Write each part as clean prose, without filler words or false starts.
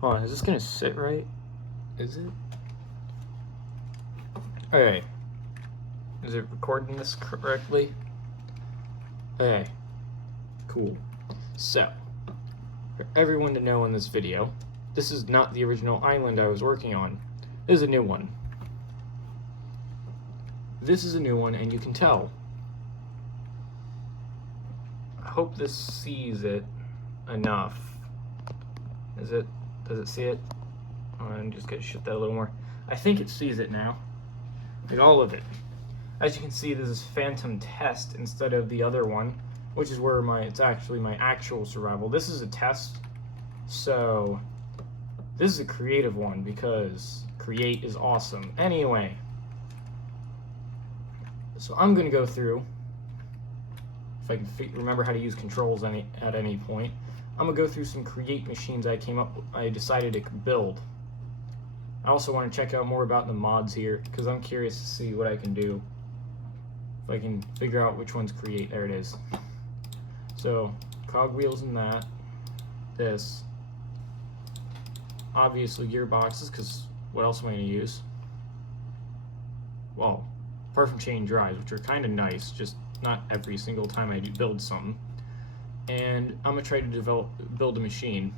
Hold on, is this gonna sit right? Is it? Okay. Is it recording this correctly? Okay. Cool. So, for everyone to know in this video, this is not the original island I was working on. This is a new one. This is a new one, and you can tell. I hope this sees it enough. Does it see it? I'm just gonna shift that a little more. I think it sees it now. Like all of it. As you can see, this is Phantom Test instead of the other one, which is where it's actually my actual survival. This is a test, so this is a creative one because create is awesome. Anyway, so I'm gonna go through, if I can remember how to use controls at any point, I'm gonna go through some create machines I decided to build. I also want to check out more about the mods here because I'm curious to see what I can do. If I can figure out which ones create. There it is. So cogwheels and that. This. Obviously gearboxes, because what else am I going to use? Well, apart from chain drives, which are kind of nice, just not every single time I do build something. And I'm going to try to build a machine.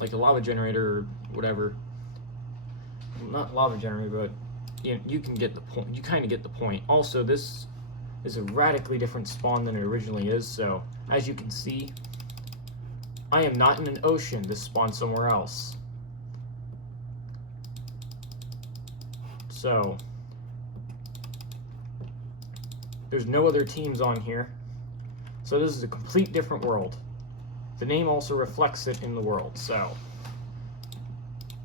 Like a lava generator or whatever. Not lava generator, but you can get the point. You kind of get the point. Also, this is a radically different spawn than it originally is, so as you can see, I am not in an ocean. This spawned somewhere else. So there's no other teams on here. So this is a complete different world. The name also reflects it in the world, so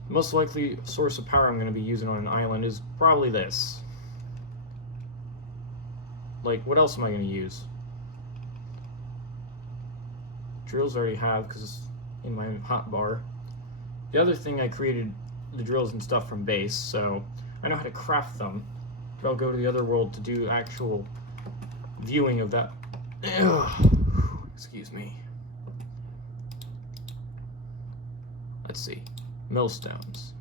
most likely source of power I'm going to be using on an island is probably this. Like, what else am I going to use? Drills I already have because it's in my hotbar. The other thing, I created the drills and stuff from base, so I know how to craft them. But I'll go to the other world to do actual viewing of that. Excuse me. Let's see. Millstones.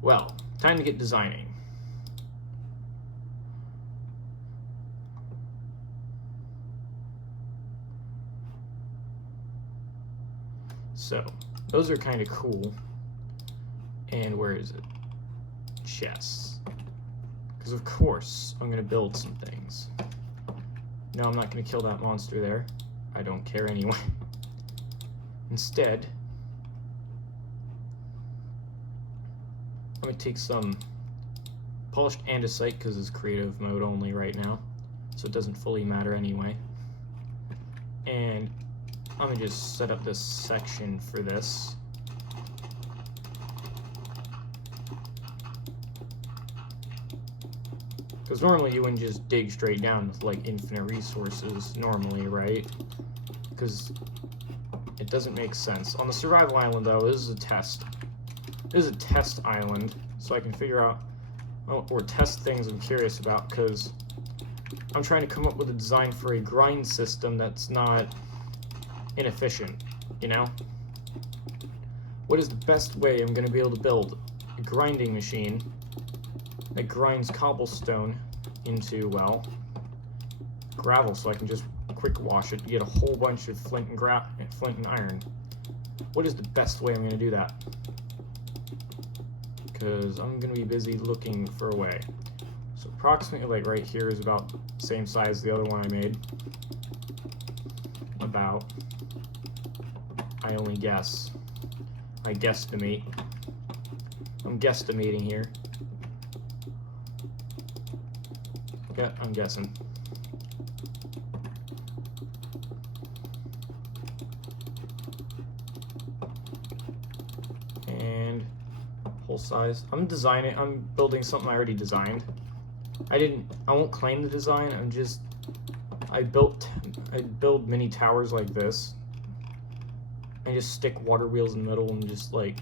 Well, time to get designing. So, those are kind of cool. And where is it? Chests. Because of course, I'm going to build some things. No, I'm not going to kill that monster there. I don't care anyway. Instead, I'm going to take some polished andesite because it's creative mode only right now, so it doesn't fully matter anyway. And I'm going to just set up this section for this. Because normally you wouldn't just dig straight down with like infinite resources normally, right? Because it doesn't make sense. On the survival island though, this is a test. This is a test island, so I can figure out or test things I'm curious about, because I'm trying to come up with a design for a grind system that's not inefficient, you know? What is the best way I'm going to be able to build a grinding machine that grinds cobblestone into, well, gravel, so I can just quick wash it to get a whole bunch of flint and iron? What is the best way I'm going to do that? Because I'm going to be busy looking for a way. So approximately, like right here is about the same size as the other one I made. About. I only guess. I guesstimate. I'm guesstimating here. Yeah, I'm guessing. And whole size. I'm building something I already designed. I won't claim the design. I build mini towers like this. I just stick water wheels in the middle and just like,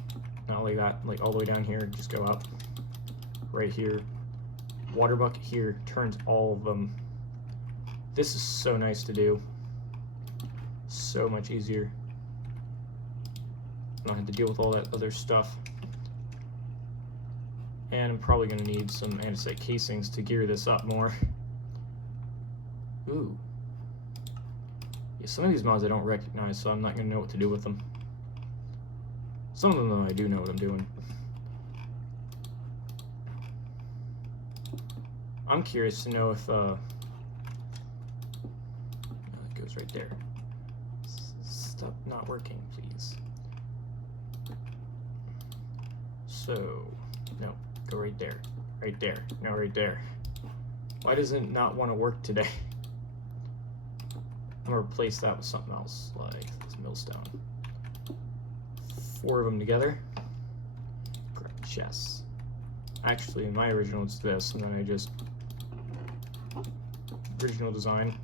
not like that, like all the way down here, just go up. Right here. Water bucket here turns all of them. This is so nice to do. So much easier. not have to deal with all that other stuff. And I'm probably going to need some andesite casings to gear this up more. Ooh. Yeah, some of these mods I don't recognize, so I'm not going to know what to do with them. Some of them, though, I do know what I'm doing. I'm curious to know if, it goes right there. Stop not working, please. So, no, go right there. Right there. No, right there. Why does it not want to work today? I'm gonna replace that with something else, like this millstone. 4 of them together. Correct. Yes. Actually, in my original, it's this, and then I just original design.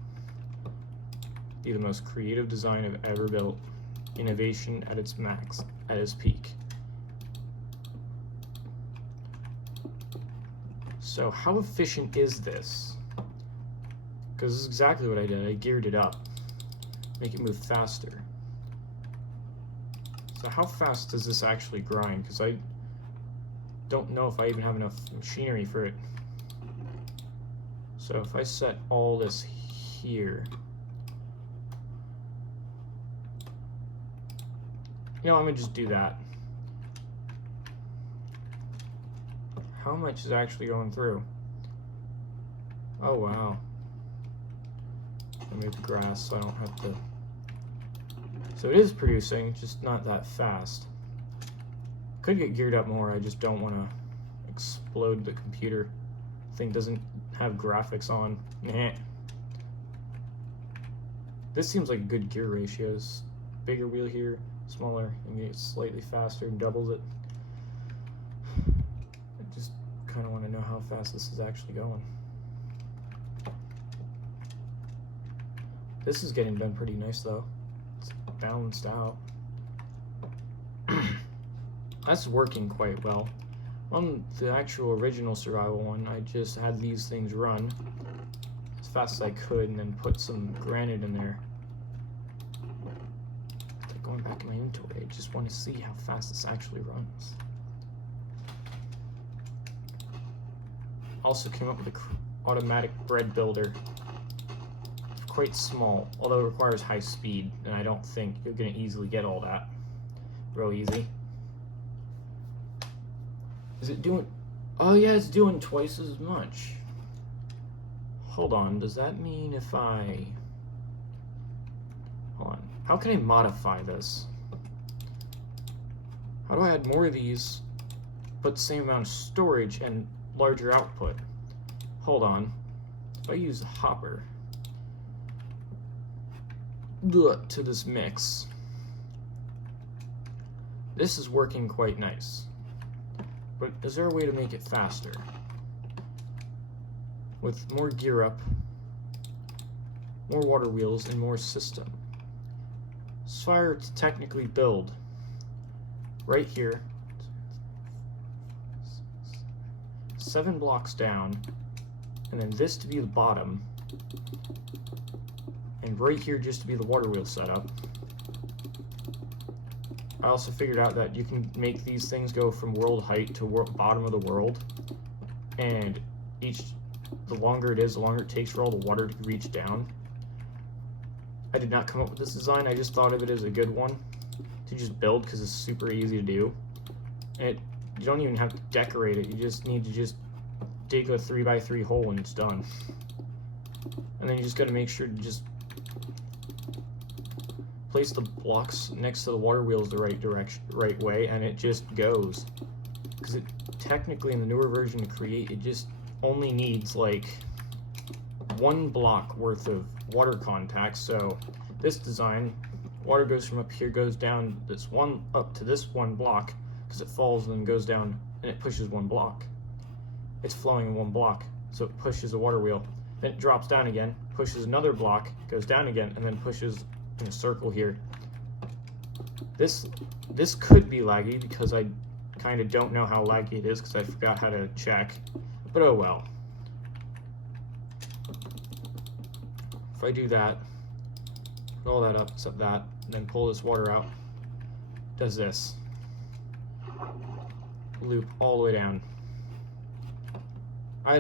Be the most creative design I've ever built. Innovation at its max, at its peak. So, how efficient is this? Because this is exactly what I did. I geared it up. Make it move faster. So how fast does this actually grind? Because I don't know if I even have enough machinery for it. So if I set all this here, you know, I'm gonna just do that. How much is actually going through? Oh wow. I move the grass so I don't have to. So it is producing, just not that fast. Could get geared up more, I just don't want to explode the computer. Thing doesn't have graphics on. Nah. This seems like good gear ratios. Bigger wheel here, smaller, and get slightly faster and doubles it. I just kind of want to know how fast this is actually going. This is getting done pretty nice though. It's balanced out. That's working quite well. On the actual original survival one, I just had these things run as fast as I could and then put some granite in there. Like going back in my inventory, I just want to see how fast this actually runs. Also came up with an automatic bread builder. Quite small, although it requires high speed, and I don't think you're going to easily get all that real easy. Is it doing... Oh yeah, it's doing twice as much. Hold on, does that mean if I... Hold on, how can I modify this? How do I add more of these, but the same amount of storage and larger output? Hold on, if I use a hopper to this mix, this is working quite nice, but is there a way to make it faster with more gear up, more water wheels, and more system? So if I were to technically build right here 7 blocks down, and then this to be the bottom, and right here just to be the water wheel setup. I also figured out that you can make these things go from world height to bottom of the world, and the longer it is, the longer it takes for all the water to reach down. I did not come up with this design, I just thought of it as a good one to just build because it's super easy to do. And you don't even have to decorate it, you just need to just dig a 3x3 hole and it's done. And then you just got to make sure to just place the blocks next to the water wheels the right way, and it just goes. Because it technically, in the newer version to create, it just only needs like 1 block worth of water contact. So this design, water goes from up here, goes down this one up to this 1 block, because it falls and then goes down and it pushes 1 block. It's flowing in 1 block, so it pushes the water wheel. Then it drops down again, pushes another block, goes down again, and then pushes in a circle here. This could be laggy because I kind of don't know how laggy it is because I forgot how to check, but oh well. If I do that, put all that up except that, and then pull this water out, does this. Loop all the way down. I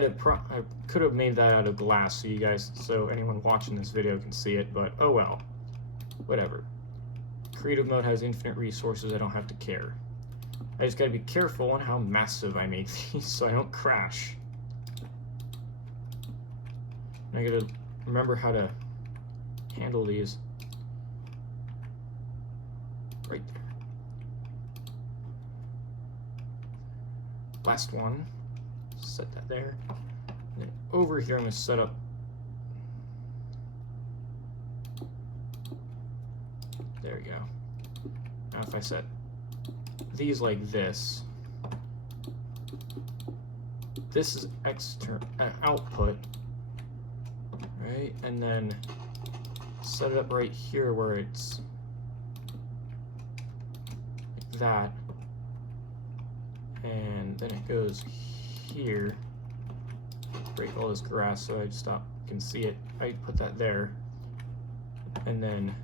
could have made that out of glass so anyone watching this video can see it, but oh well. Whatever. Creative mode has infinite resources, I don't have to care. I just gotta be careful on how massive I make these so I don't crash. And I gotta remember how to handle these. Right there. Last one. Set that there. And then over here I'm gonna set up there we go. Now if I set these like this, this is output, right? And then set it up right here where it's like that, and then it goes here. Break all this grass so I can see it. I put that there, and then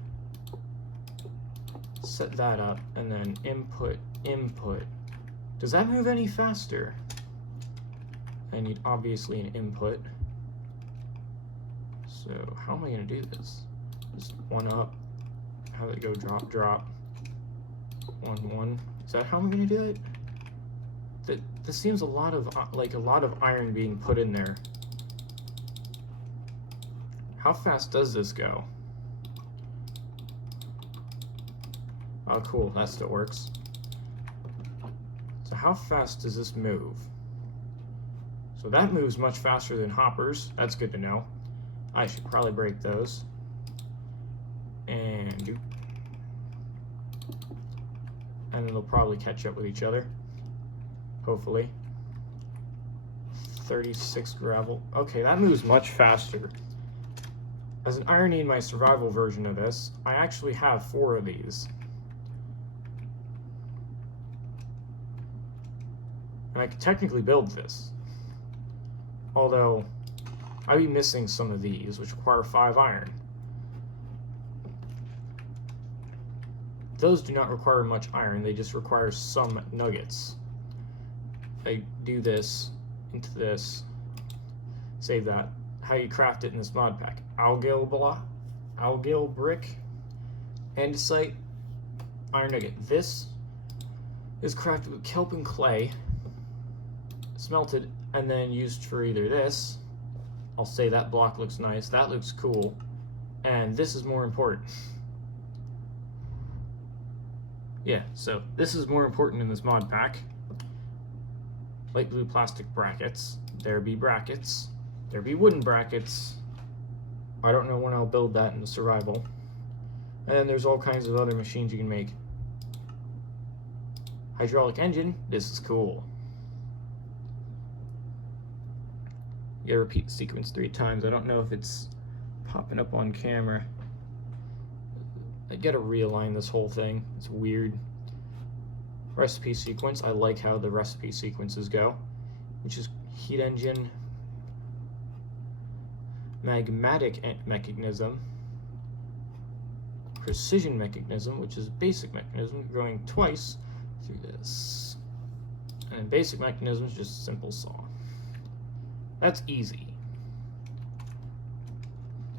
set that up, and then input. Does that move any faster? I need obviously an input. So how am I going to do this? Just one up. Have it go drop, drop. 1, 1. Is that how I'm going to do it? This seems a lot of iron being put in there. How fast does this go? Oh, cool. That still works. So how fast does this move? So that moves much faster than hoppers. That's good to know. I should probably break those. And do. And then they'll probably catch up with each other. Hopefully. 36 gravel. Okay, that moves much faster. As an irony in my survival version of this, I actually have 4 of these. And I could technically build this. Although, I'd be missing some of these, which require 5 iron. Those do not require much iron, they just require some nuggets. I do this into this, save that. How you craft it in this mod pack: algal block, algal brick, andesite, iron nugget. This is crafted with kelp and clay, smelted, and then used for either this. I'll say that block looks nice, that looks cool, and this is more important. Yeah, so this is more important in this mod pack. Light blue plastic brackets. There be brackets. There be wooden brackets. I don't know when I'll build that in the survival. And then there's all kinds of other machines you can make. Hydraulic engine. This is cool. You gotta repeat the sequence 3 times. I don't know if it's popping up on camera. I gotta realign this whole thing. It's weird. Recipe sequence. I like how the recipe sequences go, which is heat engine, magmatic mechanism, precision mechanism, which is basic mechanism, going twice through this, and basic mechanism is just simple saw. That's easy.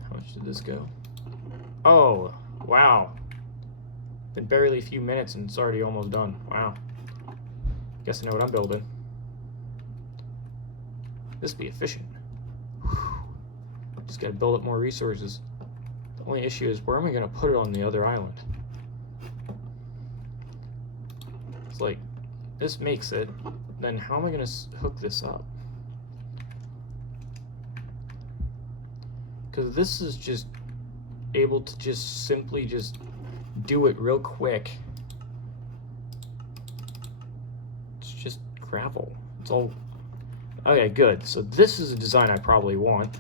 How much did this go? Oh, wow. Been barely a few minutes and it's already almost done. Wow. Guess I know what I'm building. This be efficient. Whew. Just gotta build up more resources. The only issue is, where am I gonna put it on the other island? It's like, this makes it, then how am I gonna hook this up? Because this is just able to just simply just do it real quick. It's just gravel. It's all okay. Good. So this is a design I probably want.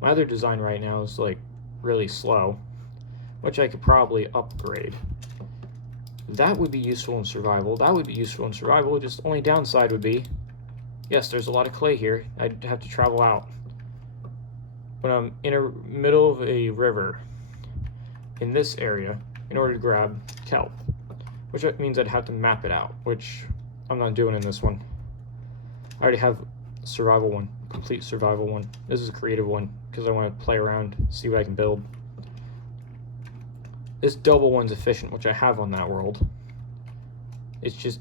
My other design right now is like really slow, which I could probably upgrade. That would be useful in survival. That would be useful in survival. Just only downside would be, yes, there's a lot of clay here. I'd have to travel out. When I'm in the middle of a river in this area, in order to grab kelp, which means I'd have to map it out, which I'm not doing in this one. I already have a survival one, complete survival one. This is a creative one because I want to play around, see what I can build. This double one's efficient, which I have on that world. It just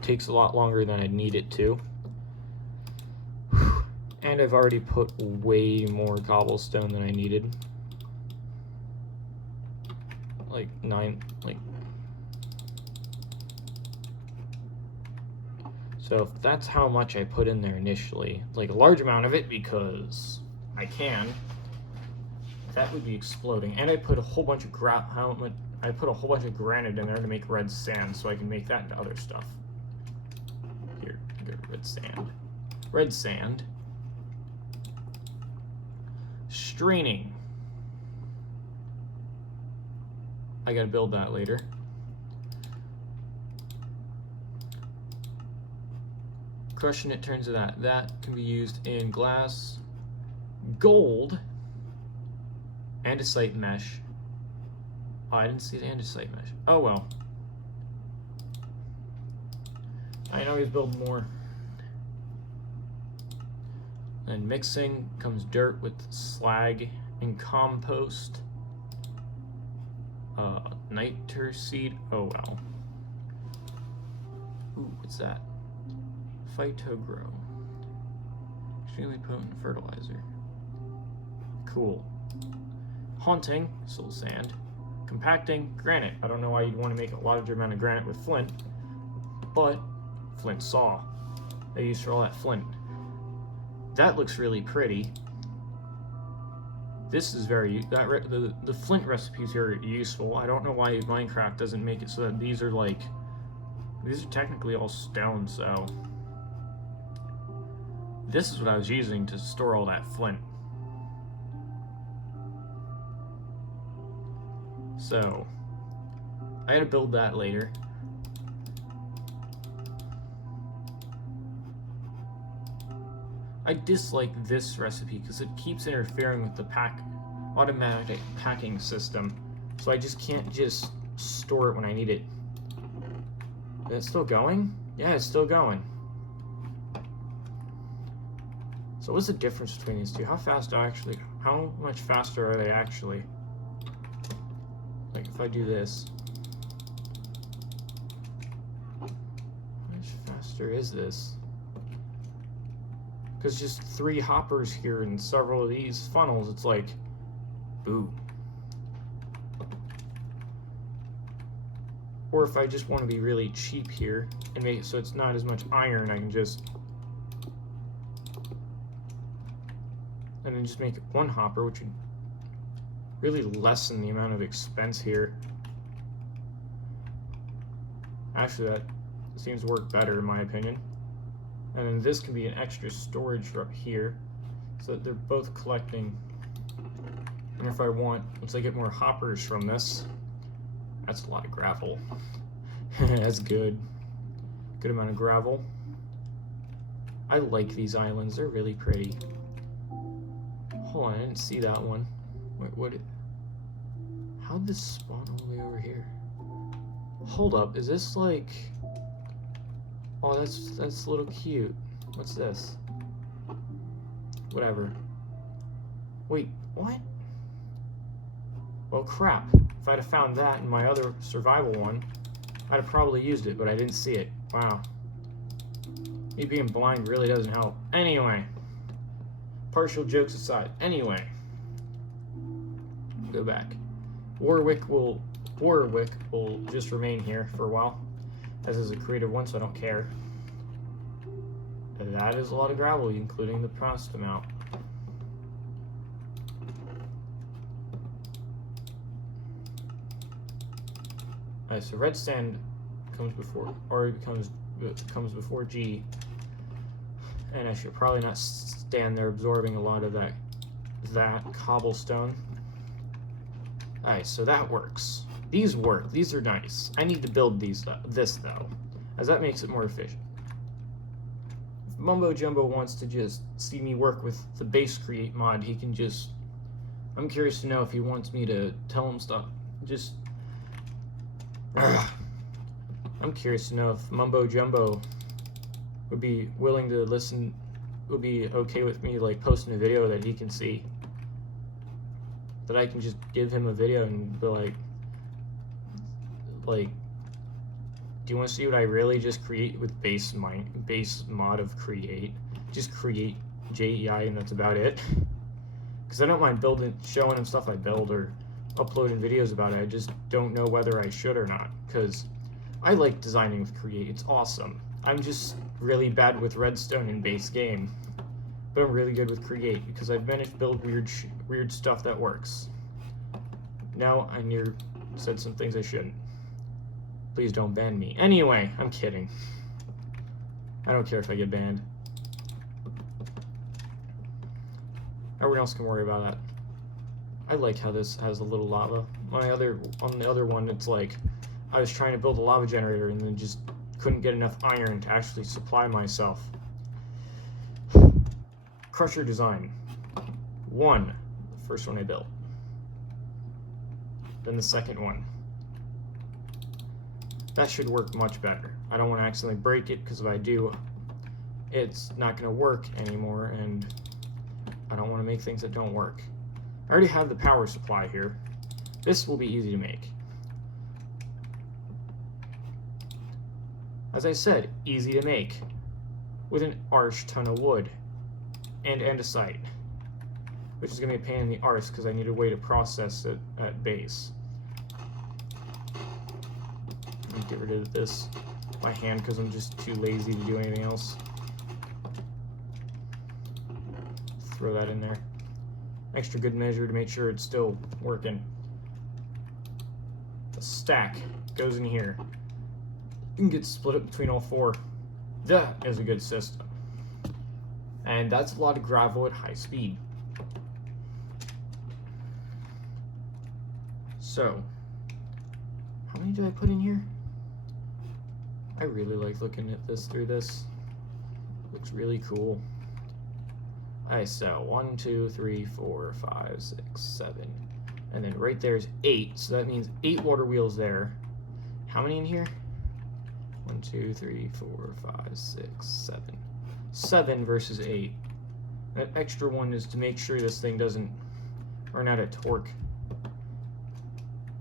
takes a lot longer than I'd need it to. And I've already put way more cobblestone than I needed. Like 9, like. So if that's how much I put in there initially, like a large amount of it because I can, that would be exploding. And I put a whole bunch of I put a whole bunch of granite in there to make red sand, so I can make that into other stuff. Here, get red sand. Red sand. Straining. I gotta build that later. Crushing it turns to that. That can be used in glass, gold, andesite mesh. Oh, I didn't see the andesite mesh. Oh well. I can always build more. And mixing comes dirt with slag and compost. Niter seed. Oh well. Ooh, what's that? Phytogrow. Extremely potent fertilizer. Cool. Haunting, soul sand. Compacting, granite. I don't know why you'd want to make a large amount of granite with flint, but flint saw. They use for all that flint. That looks really pretty. This is very, the flint recipes here are useful. I don't know why Minecraft doesn't make it so that these are technically all stone, so. This is what I was using to store all that flint. So, I gotta build that later. I dislike this recipe because it keeps interfering with the automatic packing system. So I just can't just store it when I need it. Is it still going? Yeah, it's still going. So what's the difference between these two? How much faster are they actually? Like if I do this, how much faster is this? Because just 3 hoppers here and several of these funnels, it's like, boo. Or if I just want to be really cheap here and make it so it's not as much iron, I can just, and then just make it 1 hopper, which would really lessen the amount of expense here. Actually, that seems to work better in my opinion. And then this can be an extra storage up here, so that they're both collecting. And if I want, once I get more hoppers from this, that's a lot of gravel. That's good. Good amount of gravel. I like these islands, they're really pretty. Hold on, I didn't see that one. Wait, what? How'd this spawn all the way over here? Hold up, is this like... Oh, that's a little cute. What's this? Whatever. Wait, what? Well, crap. If I'd have found that in my other survival one, I'd have probably used it, but I didn't see it. Wow. Me being blind really doesn't help. Anyway. Partial jokes aside. Anyway. Go back. Warwick will just remain here for a while. As is a creative one, so I don't care. And that is a lot of gravel, including the processed amount. Alright, so red sand comes before, or comes before G. And I should probably not stand there absorbing a lot of that cobblestone. Alright, so that works. These work. These are nice. I need to build this though, as that makes it more efficient. If Mumbo Jumbo wants to just see me work with the base create mod, he can just... I'm curious to know if he wants me to tell him stuff. Just... I'm curious to know if Mumbo Jumbo would be willing to listen, would be okay with me like posting a video that he can see. That I can just give him a video and be like, do you want to see what I really just create with base mod of create? Just create JEI and that's about it. Because I don't mind showing him stuff I build or uploading videos about it. I just don't know whether I should or not. Because I like designing with create. It's awesome. I'm just really bad with redstone in base game. But I'm really good with create because I've managed to build weird stuff that works. Now I said some things I shouldn't. Please don't ban me. Anyway, I'm kidding. I don't care if I get banned. Everyone else can worry about that. I like how this has a little lava. On the other one, it's like I was trying to build a lava generator and then just couldn't get enough iron to actually supply myself. Crusher design. 1, the first one I built. Then the second one. That should work much better. I don't want to accidentally break it because if I do, it's not going to work anymore and I don't want to make things that don't work. I already have the power supply here. This will be easy to make. As I said, easy to make. With an arse ton of wood. And andesite. Which is going to be a pain in the arse because I need a way to process it at base. Let me get rid of this by hand because I'm just too lazy to do anything else. Throw that in there. Extra good measure to make sure it's still working. The stack goes in here. You can get split up between all 4. That is a good system. And that's a lot of gravel at high speed. So, how many do I put in here? I really like looking at this through this. Looks really cool. Alright, so 1, 2, 3, 4, 5, 6, 7. And then right there's 8. So that means 8 water wheels there. How many in here? 1, 2, 3, 4, 5, 6, 7. 7 versus 8. That extra one is to make sure this thing doesn't run out of torque.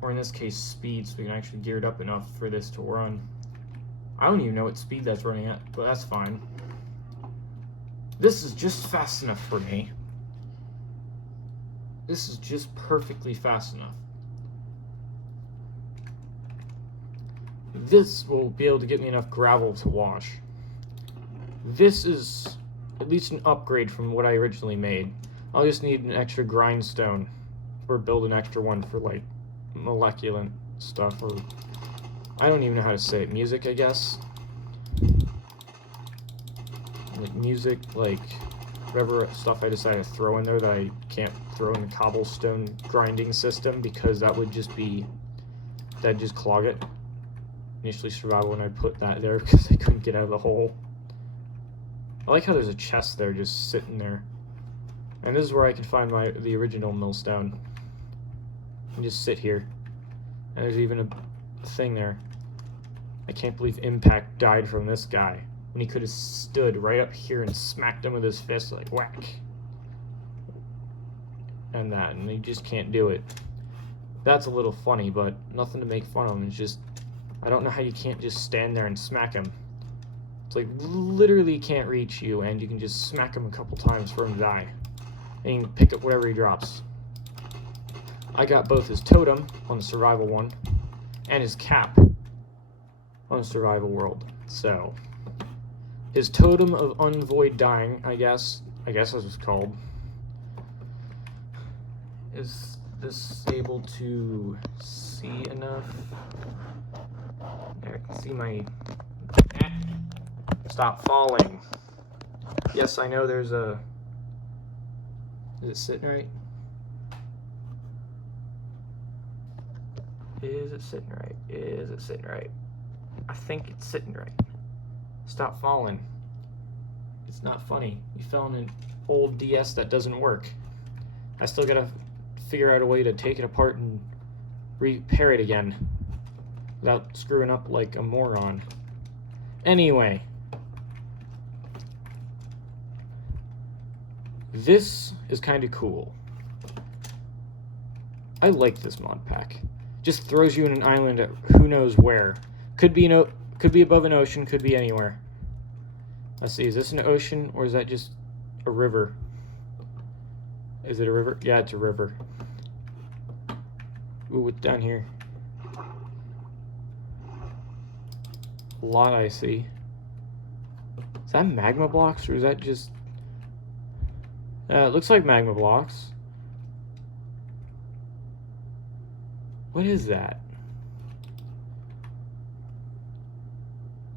Or in this case, speed, so we can actually gear it up enough for this to run. I don't even know what speed that's running at, but that's fine. This is just fast enough for me. This is just perfectly fast enough. This will be able to get me enough gravel to wash. This is at least an upgrade from what I originally made. I'll just need an extra grindstone or build an extra one for like molecular stuff, or I don't even know how to say it. Music, I guess. Like music, like whatever stuff I decide to throw in there that I can't throw in the cobblestone grinding system because that would just be, that'd just clog it. Initially survival when I put that there because I couldn't get out of the hole. I like how there's a chest there just sitting there. And this is where I can find the original millstone. And just sit here. And there's even a thing there. I can't believe Impact died from this guy. When he could have stood right up here and smacked him with his fist like whack. And he just can't do it. That's a little funny, but nothing to make fun of him. It's just, I don't know how you can't just stand there and smack him. It's like literally can't reach you and you can just smack him a couple times for him to die. And you can pick up whatever he drops. I got both his totem on the survival one and his cap on the survival world. So his totem of unvoid dying, I guess that's what it's called. Is this able to see enough? There, I can see my... Stop falling. Yes, I know there's a... Is it sitting right? Is it sitting right? Is it sitting right? I think it's sitting right. Stop falling. It's not funny. You fell in an old DS that doesn't work. I still gotta figure out a way to take it apart and repair it again. without screwing up like a moron. Anyway. This is kind of cool. I like this mod pack. Just throws you in an island at who knows where. Could be above an ocean, could be anywhere. Let's see, is this an ocean or is that just a river? Is it a river? Yeah, it's a river. Ooh, what's down here? A lot I see. Is that magma blocks or is that just... it looks like magma blocks. What is that?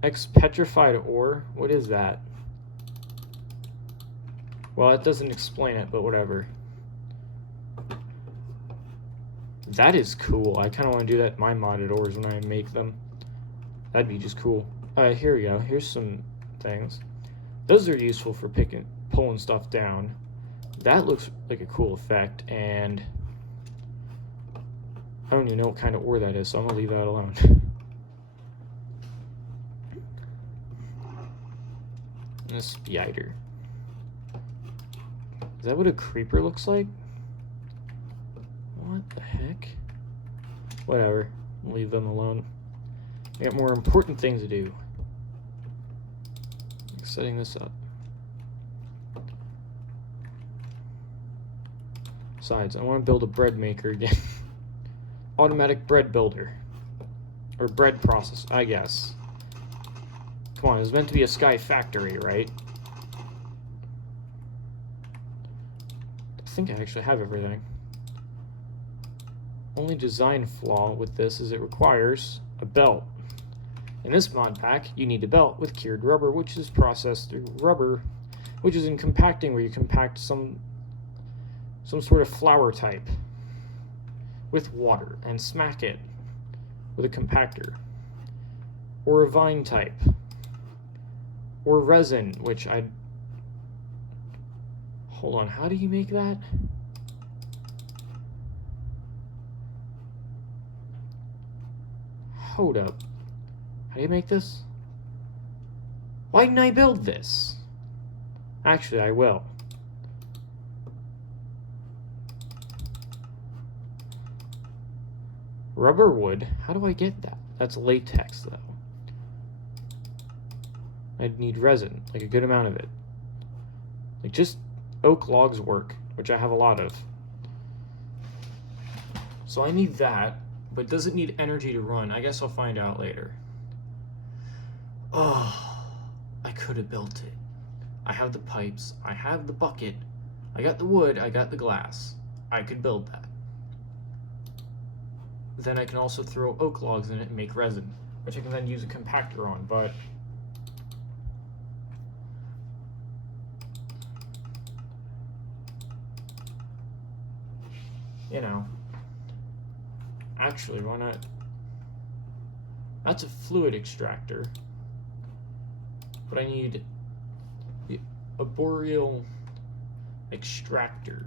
Ex-petrified ore? What is that? Well, it doesn't explain it, but whatever. That is cool. I kind of want to do that in my modded ores when I make them. That'd be just cool. Here we go. Here's some things. Those are useful for pulling stuff down. That looks like a cool effect, and I don't even know what kind of ore that is, so I'm gonna leave that alone. And a spider. Is that what a creeper looks like? What the heck? Whatever. I'll leave them alone. I got more important things to do. Like setting this up. Besides, I want to build a bread maker again. Automatic bread builder. Or bread process, I guess. Come on, it's meant to be a sky factory, right? I think I actually have everything. Only design flaw with this is it requires a belt. In this mod pack, you need a belt with cured rubber, which is processed through rubber, which is in compacting, where you compact some sort of flour type with water and smack it with a compactor, or a vine type, or resin, which I... Hold on, how do you make that? Hold up. How do you make this? Why didn't I build this? Actually, I will. Rubber wood? How do I get that? That's latex, though. I'd need resin, like a good amount of it. Like, just oak logs work, which I have a lot of. So I need that, but does it need energy to run? I guess I'll find out later. Oh, I could have built it. I have the pipes, I have the bucket, I got the wood, I got the glass. I could build that. Then I can also throw oak logs in it and make resin, which I can then use a compactor on, but... You know. Actually, why not? That's a fluid extractor. But I need a boreal extractor.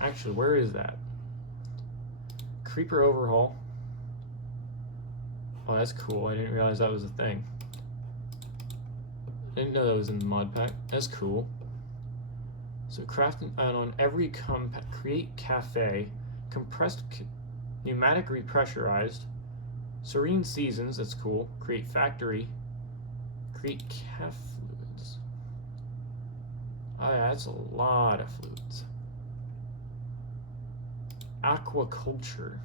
Actually, where is that? Creeper overhaul. Oh, that's cool. I didn't realize that was a thing. I didn't know that was in the mod pack. That's cool. So craft and on every create cafe, compressed pneumatic repressurized, serene seasons, that's cool. Create factory, create caf fluids. Oh yeah, that's a lot of fluids. Aquaculture.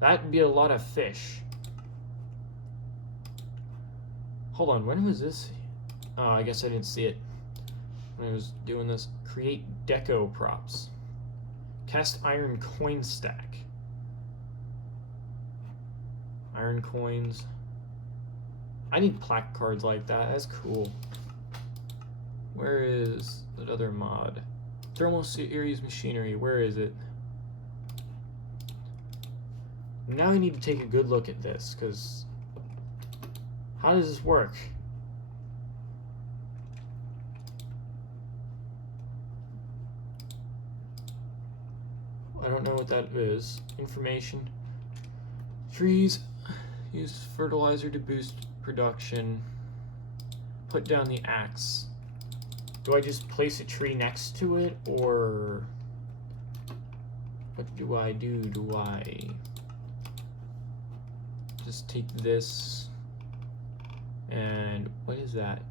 That'd be a lot of fish. Hold on, when was this? Oh, I guess I didn't see it when I was doing this. Create deco props. Cast iron coin stack. Iron coins. I need plaque cards like that. That's cool. Where is that other mod? Thermal series machinery. Where is it? Now I need to take a good look at this, because how does this work? I don't know what that is. Information. Trees. Use fertilizer to boost production. Put down the axe. Do I just place a tree next to it, or what do I do? Do I just take this and what is that?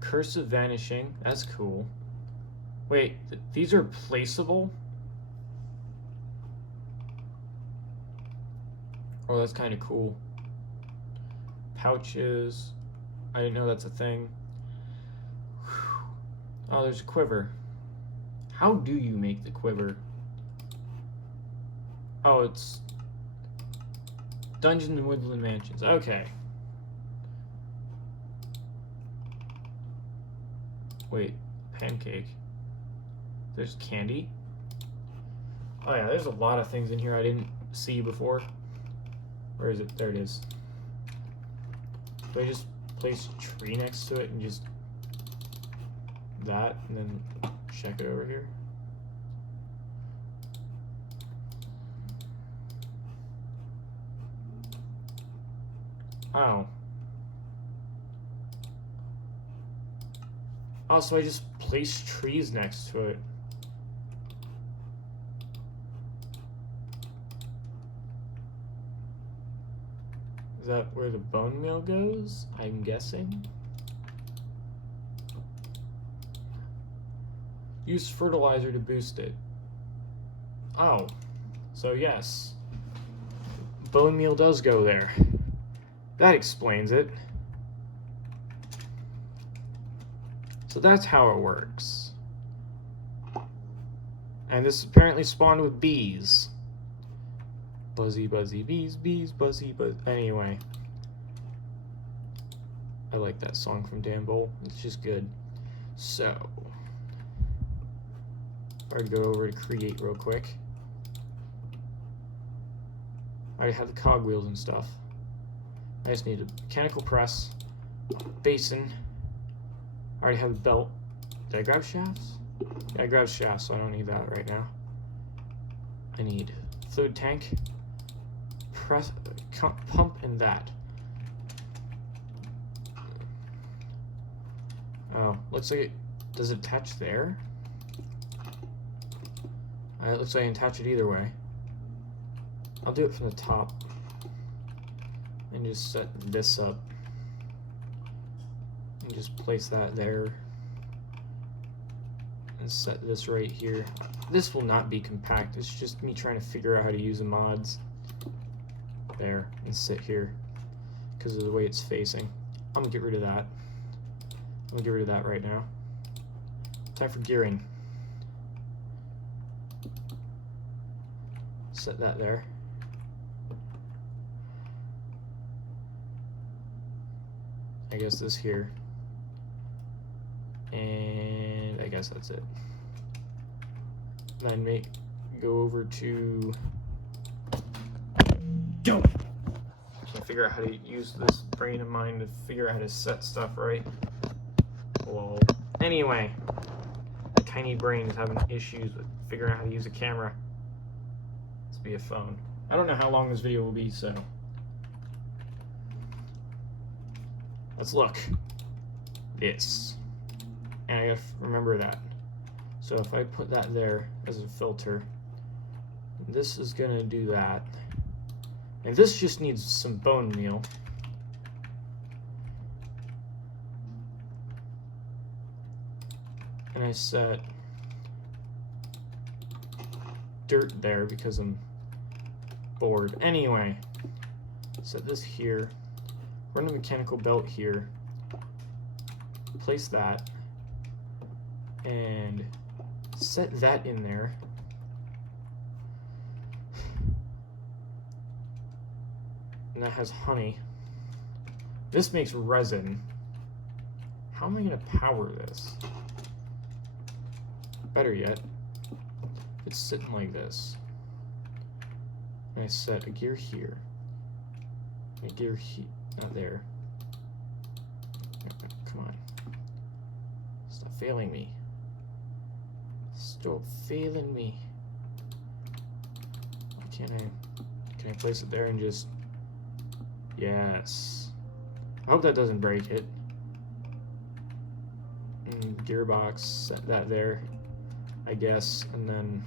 Curse of Vanishing. That's cool. Wait, these are placeable? Oh, that's kind of cool. Pouches. I didn't know that's a thing. Oh, there's a quiver. How do you make the quiver? Oh, it's Dungeons and Woodland Mansions. Okay. Wait, pancake. There's candy. Oh yeah, there's a lot of things in here I didn't see before. Where is it? There it is. Do I just place a tree next to it and just that, and then check it over here? Oh. Oh, so I just place trees next to it. Is that where the bone meal goes? I'm guessing. Use fertilizer to boost it. Oh, so yes. Bone meal does go there. That explains it. So that's how it works. And this apparently spawned with bees. Buzzy, buzzy, bees, bees, buzzy, buzz. Anyway. I like that song from Dan Bowl. It's just good. So. I'd go over to create real quick. I already have the cogwheels and stuff. I just need a mechanical press, basin. I already have the belt. Did I grab shafts? Yeah, I grabbed shafts, so I don't need that right now. I need fluid tank, press, pump, and that. Oh, looks like it does it attach there? It looks like I can attach it either way. I'll do it from the top and just set this up and just place that there and set this right here. This will not be compact. It's just me trying to figure out how to use the mods there and sit here because of the way it's facing. I'm gonna get rid of that. I'm gonna get rid of that right now. Time for gearing. Set that there. I guess this here. And I guess that's it. Then go over to jump. Can't figure out how to use this brain of mine to figure out how to set stuff right. Lol. Anyway, my tiny brain is having issues with figuring out how to use a camera. Let's be a phone. I don't know how long this video will be, so let's look. This. And I gotta remember that. So if I put that there as a filter, this is gonna do that. And this just needs some bone meal. And I set dirt there because I'm bored. Anyway, set this here. Run a mechanical belt here. Place that. And set that in there. And that has honey. This makes resin. How am I going to power this? Better yet, it's sitting like this. And I set a gear here. A gear here. Not there. Come on. Stop failing me. Stop failing me. Why can't I? Can I place it there and just Yes. I hope that doesn't break it. Gearbox, set that there, I guess, and then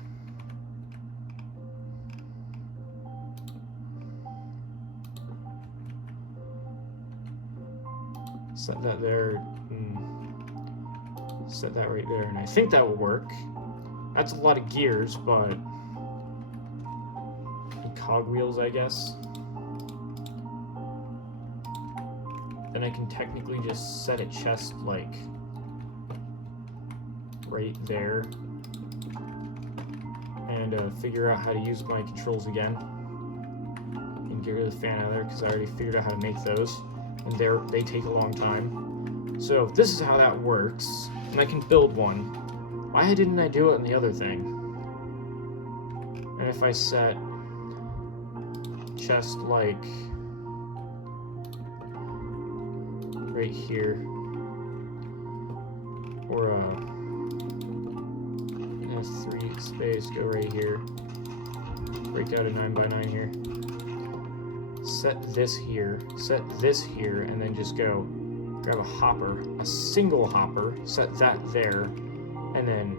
set that there, set that right there, and I think that will work. That's a lot of gears, but cogwheels, I guess. Then I can technically just set a chest like right there and figure out how to use my controls again and get rid of the fan out of there because I already figured out how to make those, and they take a long time. So if this is how that works, and I can build one, why didn't I do it in the other thing? And if I set chest like right here, or 3 space, go right here, break out a 9x9 here, set this here, and then just go grab a hopper, a single hopper, set that there, and then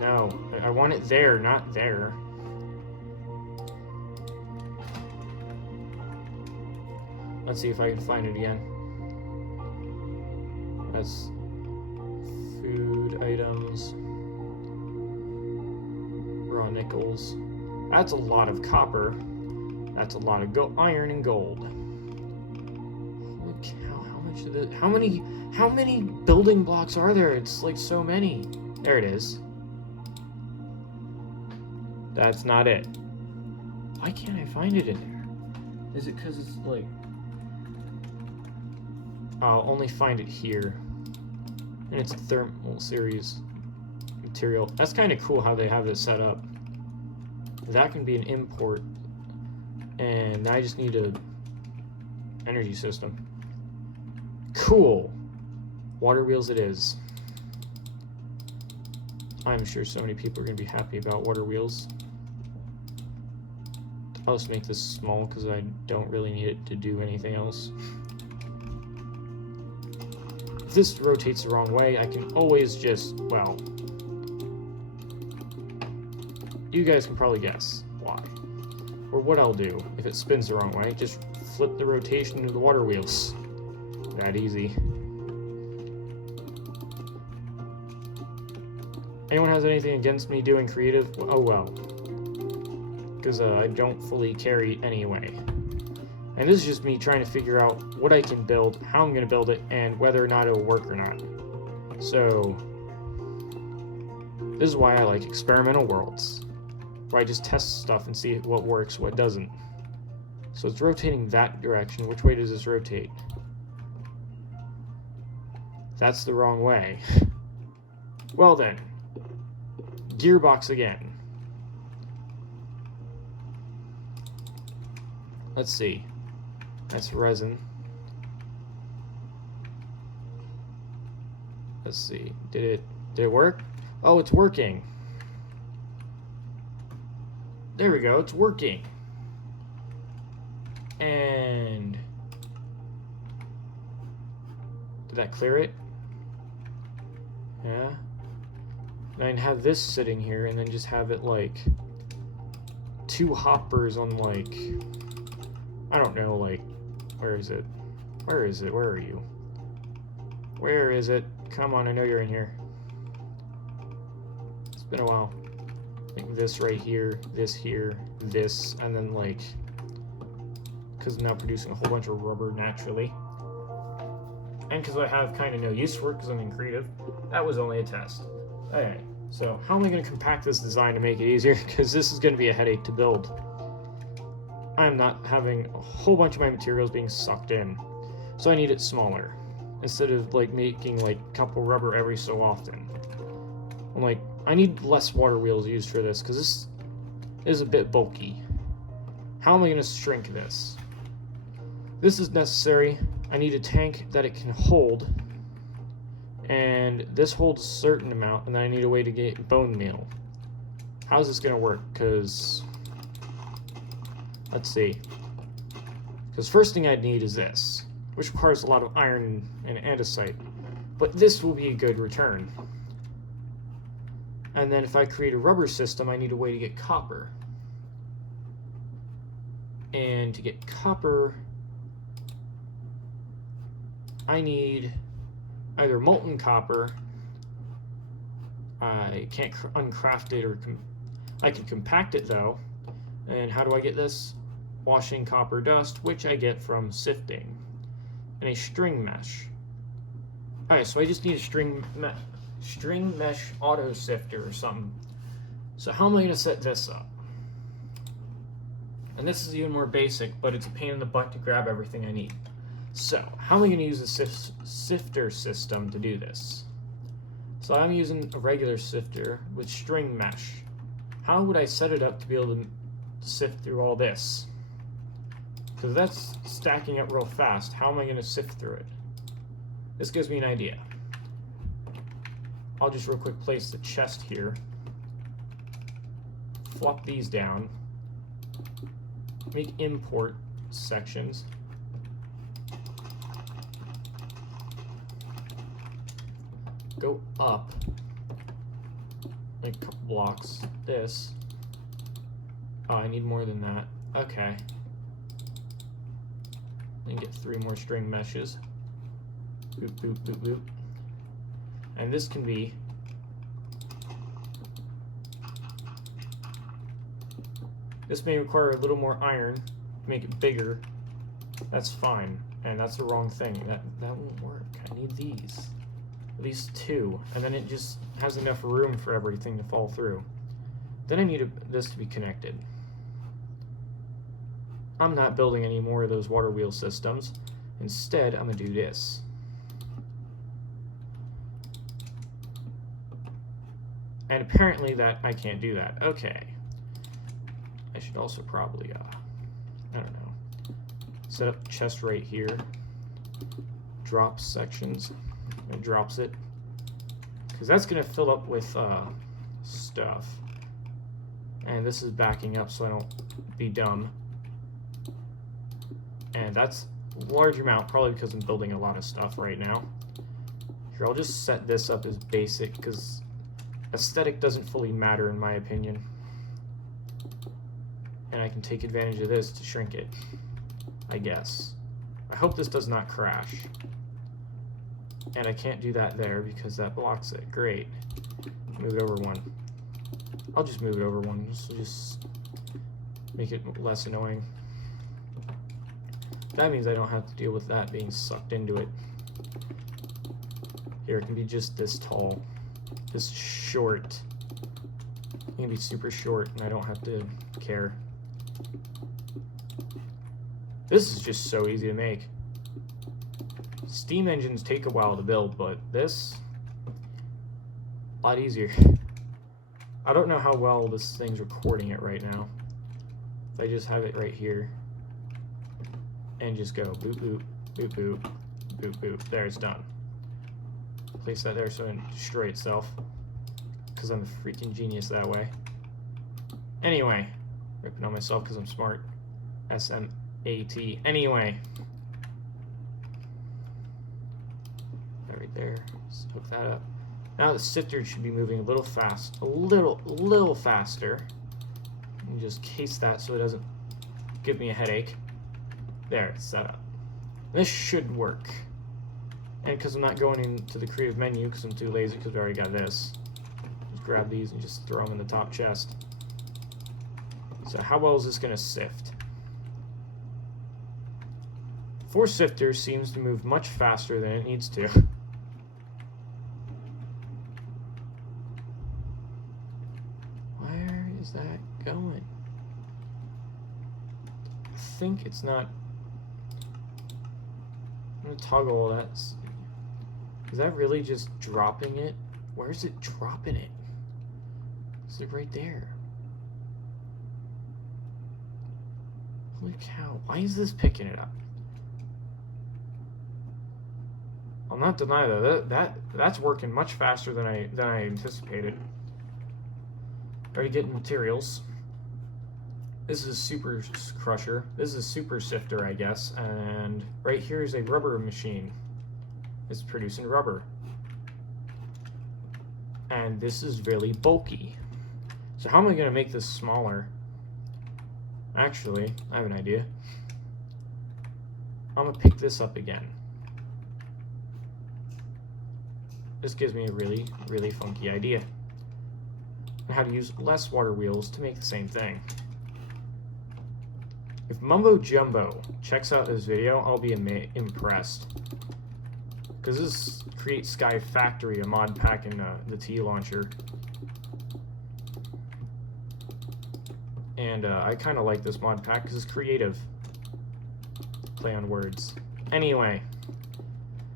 no, I want it there, not there. Let's see if I can find it again. That's food items, raw nickels. That's a lot of copper. That's a lot of iron and gold. Holy cow, how much of this? How many building blocks are there? It's like so many. There it is. That's not it. Why can't I find it in there? Is it because it's like... I'll only find it here. And it's a thermal series material. That's kind of cool how they have it set up. That can be an import. And I just need a energy system. Cool. Water wheels it is. I'm sure so many people are going to be happy about water wheels. I'll just make this small because I don't really need it to do anything else. If this rotates the wrong way, I can always just, well, you guys can probably guess why. Or what I'll do if it spins the wrong way, just flip the rotation to the water wheels. That easy. Anyone has anything against me doing creative? Oh well. Because I don't fully carry anyway. And this is just me trying to figure out what I can build, how I'm going to build it, and whether or not it'll work or not. So, this is why I like experimental worlds, where I just test stuff and see what works, what doesn't. So it's rotating that direction. Which way does this rotate? That's the wrong way. Well then, gearbox again. Let's see. That's resin. Let's see. Did it work? Oh, it's working. There we go. It's working. And did that clear it? Yeah. And I can have this sitting here and then just have it like 2 hoppers on like, I don't know, like, where is it? Where is it? Where are you? Where is it? Come on, I know you're in here. It's been a while. Like this right here, this, and then like, because I'm now producing a whole bunch of rubber naturally. And because I have kind of no use for it because I'm in creative. That was only a test. Okay, so how am I going to compact this design to make it easier? Because this is going to be a headache to build. I'm not having a whole bunch of my materials being sucked in. So I need it smaller. Instead of like making like a couple rubber every so often. I'm like, I need less water wheels used for this because this is a bit bulky. How am I going to shrink this? This is necessary. I need a tank that it can hold. And this holds a certain amount, and then I need a way to get bone meal. How's this going to work? Because Let's see. Because first thing I'd need is this, which requires a lot of iron and andesite. But this will be a good return. And then if I create a rubber system, I need a way to get copper. And to get copper, I need either molten copper. I can't uncraft it, or I can compact it though. And how do I get this? Washing copper dust, which I get from sifting. And a string mesh. Alright, so I just need a string mesh auto sifter or something. So how am I going to set this up? And this is even more basic, but it's a pain in the butt to grab everything I need. So how am I going to use a sifter system to do this? So I'm using a regular sifter with string mesh. How would I set it up to be able to sift through all this? Because that's stacking up real fast. How am I going to sift through it? This gives me an idea. I'll just real quick place the chest here. Flop these down. Make import sections. Go up. Make a couple blocks. This. Oh, I need more than that. Okay. And get 3 more string meshes. Boop, boop, boop, boop. And this can be this may require a little more iron to make it bigger. That's fine. And that's the wrong thing. That won't work. I need these. At least 2. And then it just has enough room for everything to fall through. Then I need this to be connected. I'm not building any more of those water wheel systems. Instead, I'm going to do this. And apparently that I can't do that. Okay. I should also probably, I don't know, set up chest right here. Drop sections. It drops it. Because that's going to fill up with stuff. And this is backing up so I don't be dumb. And that's a large amount, probably because I'm building a lot of stuff right now. Here, I'll just set this up as basic, because aesthetic doesn't fully matter in my opinion. And I can take advantage of this to shrink it, I guess. I hope this does not crash. And I can't do that there because that blocks it. Great. Move it over 1. I'll just move it over 1. Just make it less annoying. That means I don't have to deal with that being sucked into it. Here, it can be just this tall. This short. It can be super short and I don't have to care. This is just so easy to make. Steam engines take a while to build, but this, a lot easier. I don't know how well this thing's recording it right now. If I just have it right here and just go boop boop boop boop boop boop. There, it's done. Place that there so it doesn't destroy itself, because I'm a freaking genius that way. Anyway, ripping on myself because I'm smart. SMAT. Anyway. Right there. Just hook that up. Now the sifter should be moving a little fast. A little faster. And just case that so it doesn't give me a headache. There, it's set up. This should work. And because I'm not going into the creative menu because I'm too lazy because we already got this. Just grab these and just throw them in the top chest. So how well is this going to sift? 4 sifters seems to move much faster than it needs to. Where is that going? I think it's not. I'm going to toggle all that. Is that really just dropping it? Where is it dropping it? Is it right there? Holy cow, why is this picking it up? I'll not deny that's working much faster than I anticipated. Already getting materials. This is super crusher. This is super sifter, I guess. And right here is a rubber machine. It's producing rubber. And this is really bulky. So how am I going to make this smaller? Actually, I have an idea. I'm going to pick this up again. This gives me a really, really funky idea. And how to use less water wheels to make the same thing. If Mumbo Jumbo checks out this video, I'll be impressed. Because this is Create Sky Factory, a mod pack in the tlauncher. And I kind of like this mod pack because it's creative. Play on words. Anyway,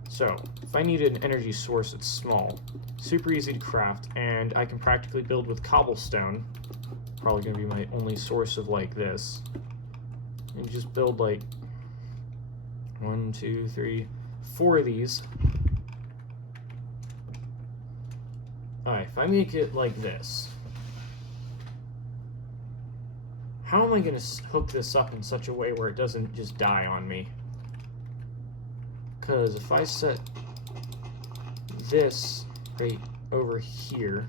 so if I need an energy source that's small, super easy to craft, and I can practically build with cobblestone, probably going to be my only source of like this, and just build like 1, 2, 3, 4 of these. Alright, if I make it like this, how am I going to hook this up in such a way where it doesn't just die on me? Because if I set this right over here,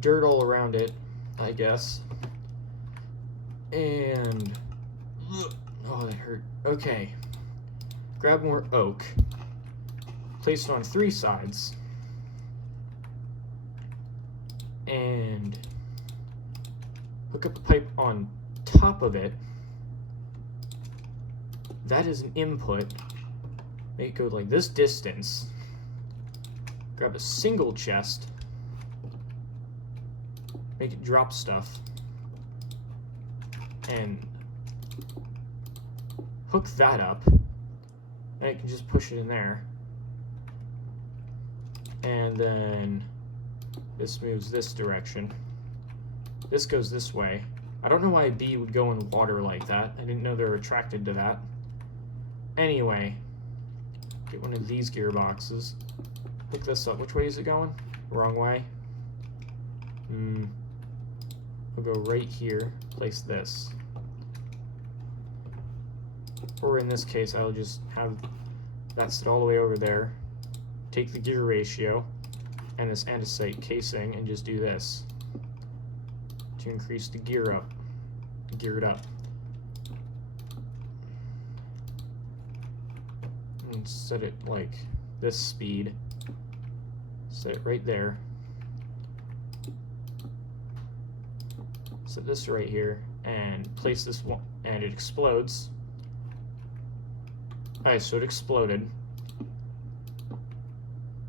dirt all around it, I guess, and oh, that hurt. Okay, grab more oak, place it on 3 sides, and hook up a pipe on top of it. That is an input. Make it go like this distance. Grab a single chest. Make it drop stuff. And hook that up. And I can just push it in there. And then this moves this direction. This goes this way. I don't know why a bee would go in water like that. I didn't know they were attracted to that. Anyway, get one of these gearboxes. Hook this up. Which way is it going? Wrong way. We'll go right here. Place this. Or in this case, I'll just have that sit all the way over there. Take the gear ratio and this andesite casing and just do this to increase the gear up. Gear it up. And set it like this speed. Set it right there. Set this right here and place this one, and it explodes. Alright, so it exploded.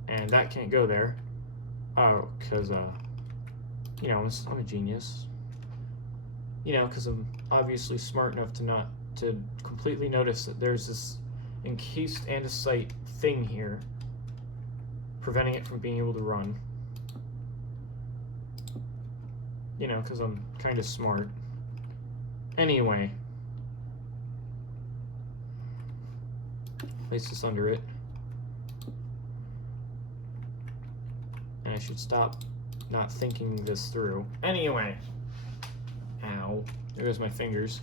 And that can't go there. Oh, because, you know, I'm a genius. You know, because I'm obviously smart enough to completely notice that there's this encased andesite thing here, preventing it from being able to run. You know, because I'm kind of smart. Anyway. Place this under it. And I should stop not thinking this through. Anyway. Ow. There goes my fingers.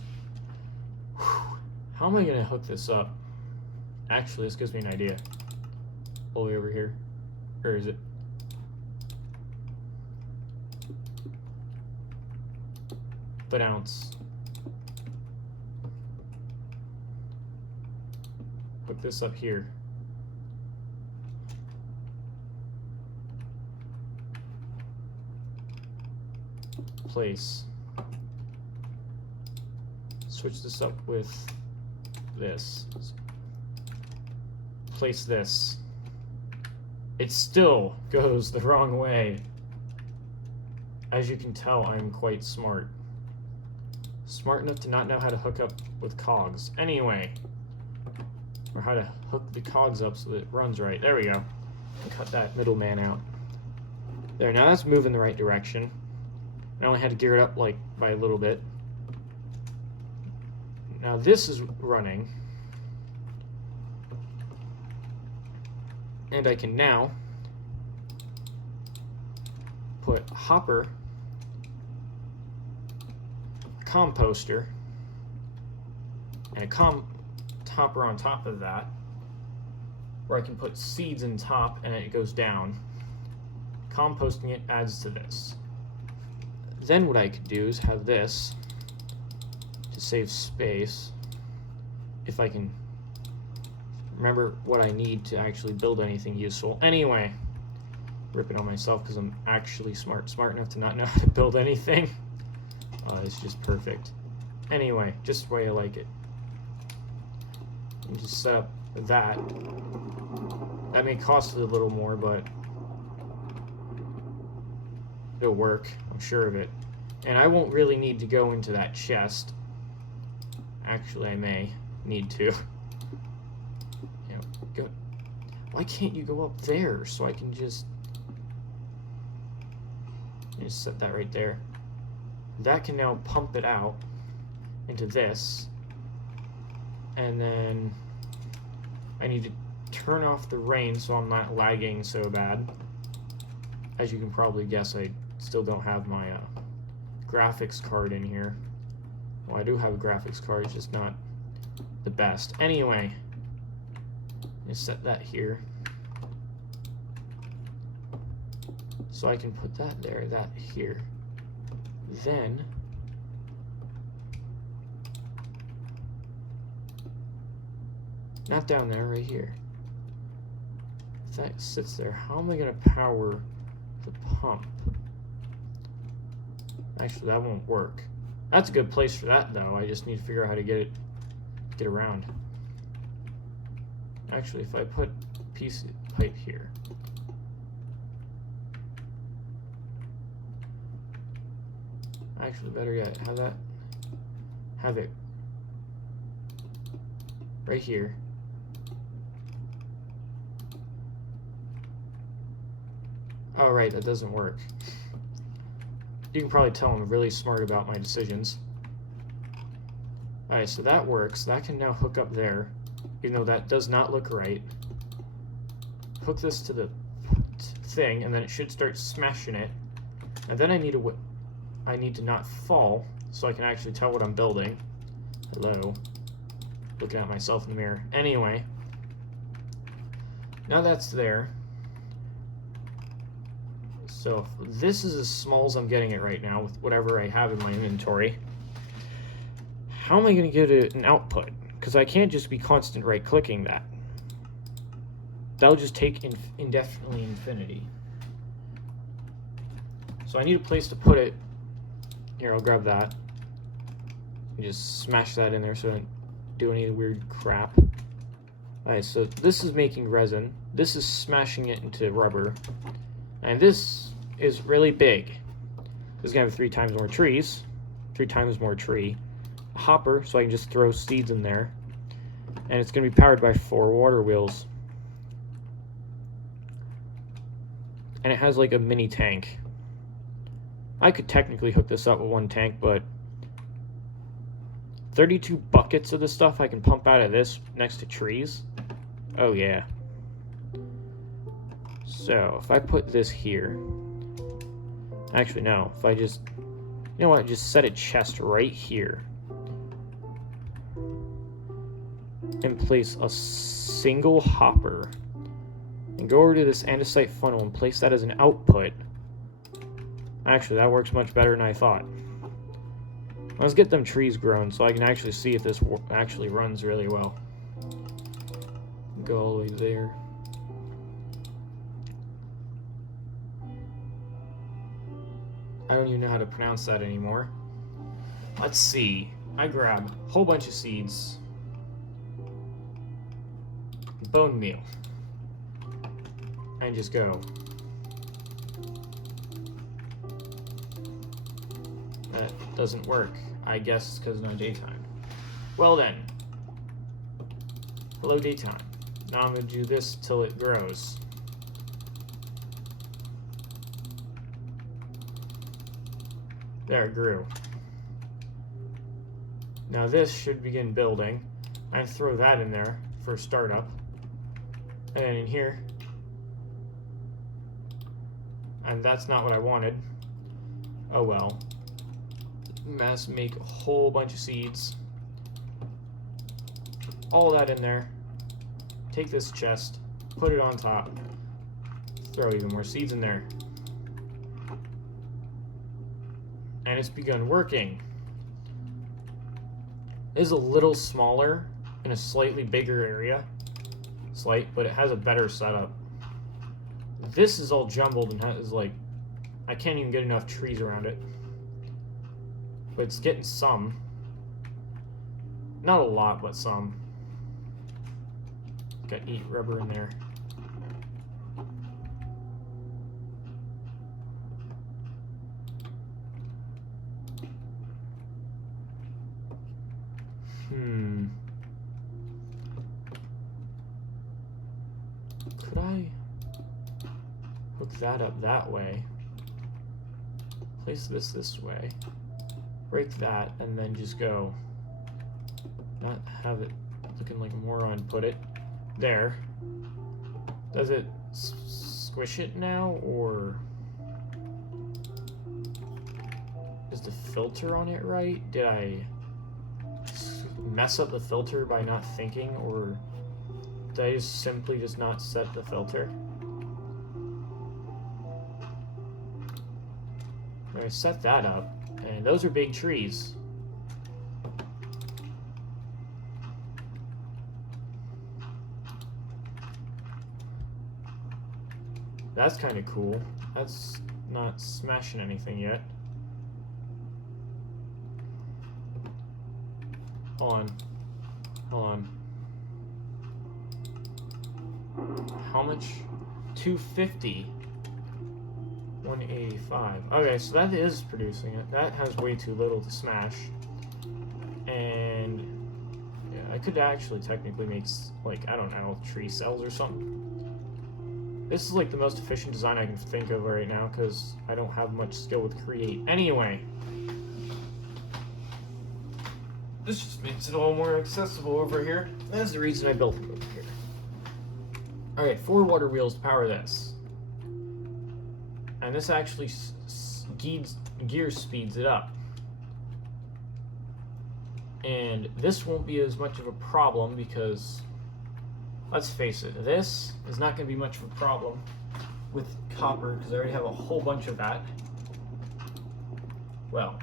Whew. How am I going to hook this up? Actually, this gives me an idea. All the way over here. Where is it? But ounce. Hook this up here. Place. Switch this up with this. Place this. It still goes the wrong way. As you can tell, I'm quite smart. Smart enough to not know how to hook up with cogs. Anyway. Or how to hook the cogs up so that it runs right. There we go. And cut that middleman out. There, now that's moving the right direction. I only had to gear it up like by a little bit. Now this is running. And I can now put hopper composter and a topper on top of that, where I can put seeds in top and it goes down. Composting it adds to this. Then what I could do is have this to save space, if I can remember what I need to actually build anything useful. Anyway, ripping on myself because I'm actually smart enough to not know how to build anything. It's just perfect. Anyway, just the way I like it. And just set up that. That may cost a little more, but it'll work. I'm sure of it. And I won't really need to go into that chest. Actually, I may need to. You know, go. Why can't you go up there so I can just set that right there? That can now pump it out into this. And then I need to turn off the rain so I'm not lagging so bad. As you can probably guess, I still don't have my graphics card in here. Well, I do have a graphics card, it's just not the best. Anyway, just set that here. So I can put that there, that here. Then not down there, right here. If that sits there, how am I going to power the pump? Actually, that won't work. That's a good place for that, though. I just need to figure out how to get around. Actually, if I put a piece of pipe here. Actually, better yet, have it right here. Oh, right, that doesn't work. You can probably tell I'm really smart about my decisions. Alright, so that works. That can now hook up there, even though that does not look right. Hook this to the thing, and then it should start smashing it. And then I need to not fall, so I can actually tell what I'm building. Hello. Looking at myself in the mirror. Anyway. Now that's there. So if this is as small as I'm getting it right now with whatever I have in my inventory. How am I going to get an output? Because I can't just be constant right-clicking that. That'll just take indefinitely infinity. So I need a place to put it. Here, I'll grab that. And just smash that in there so I don't do any weird crap. Alright, so this is making resin. This is smashing it into rubber. And this is really big. This is going to have 3 times more trees. 3 times more tree. A hopper, so I can just throw seeds in there. And it's going to be powered by 4 water wheels. And it has like a mini tank. I could technically hook this up with 1 tank, but 32 buckets of the stuff I can pump out of this next to trees. Oh yeah. So if I put this here, actually no, if I just, you know what, just set a chest right here and place a single hopper and go over to this andesite funnel and place that as an output. Actually, that works much better than I thought. Let's get them trees grown so I can actually see if this actually runs really well. Go all the way there. I don't even know how to pronounce that anymore. Let's see. I grab a whole bunch of seeds. Bone meal. And just go. That doesn't work. I guess it's because it's not daytime. Well then. Hello daytime. Now I'm going to do this till it grows. There, it grew. Now this should begin building. I throw that in there for startup. And then in here. And that's not what I wanted. Oh well. Mass make a whole bunch of seeds. All that in there. Take this chest, put it on top, throw even more seeds in there. And it's begun working. It is a little smaller in a slightly bigger area. Slight, but it has a better setup. This is all jumbled and has like, I can't even get enough trees around it. But it's getting some. Not a lot, but some. Got 8 rubber in there. Could I hook that up that way? Place this way. Break that, and then just go. Not have it looking like a moron. Put it there. Does it squish it now, or is the filter on it right? Did I mess up the filter by not thinking, or did I just simply just not set the filter? I set that up, and those are big trees. That's kind of cool. That's not smashing anything yet. Hold on. How much? 250. 185. Okay, so that is producing it. That has way too little to smash. And yeah, I could actually technically make, like, I don't know, tree cells or something. This is like the most efficient design I can think of right now because I don't have much skill with create. Anyway, this just makes it all more accessible over here. That's the reason I built it over here. Alright, 4 water wheels to power this. And this actually gear speeds it up. And this won't be as much of a problem because, let's face it, this is not going to be much of a problem with copper because I already have a whole bunch of that. Well,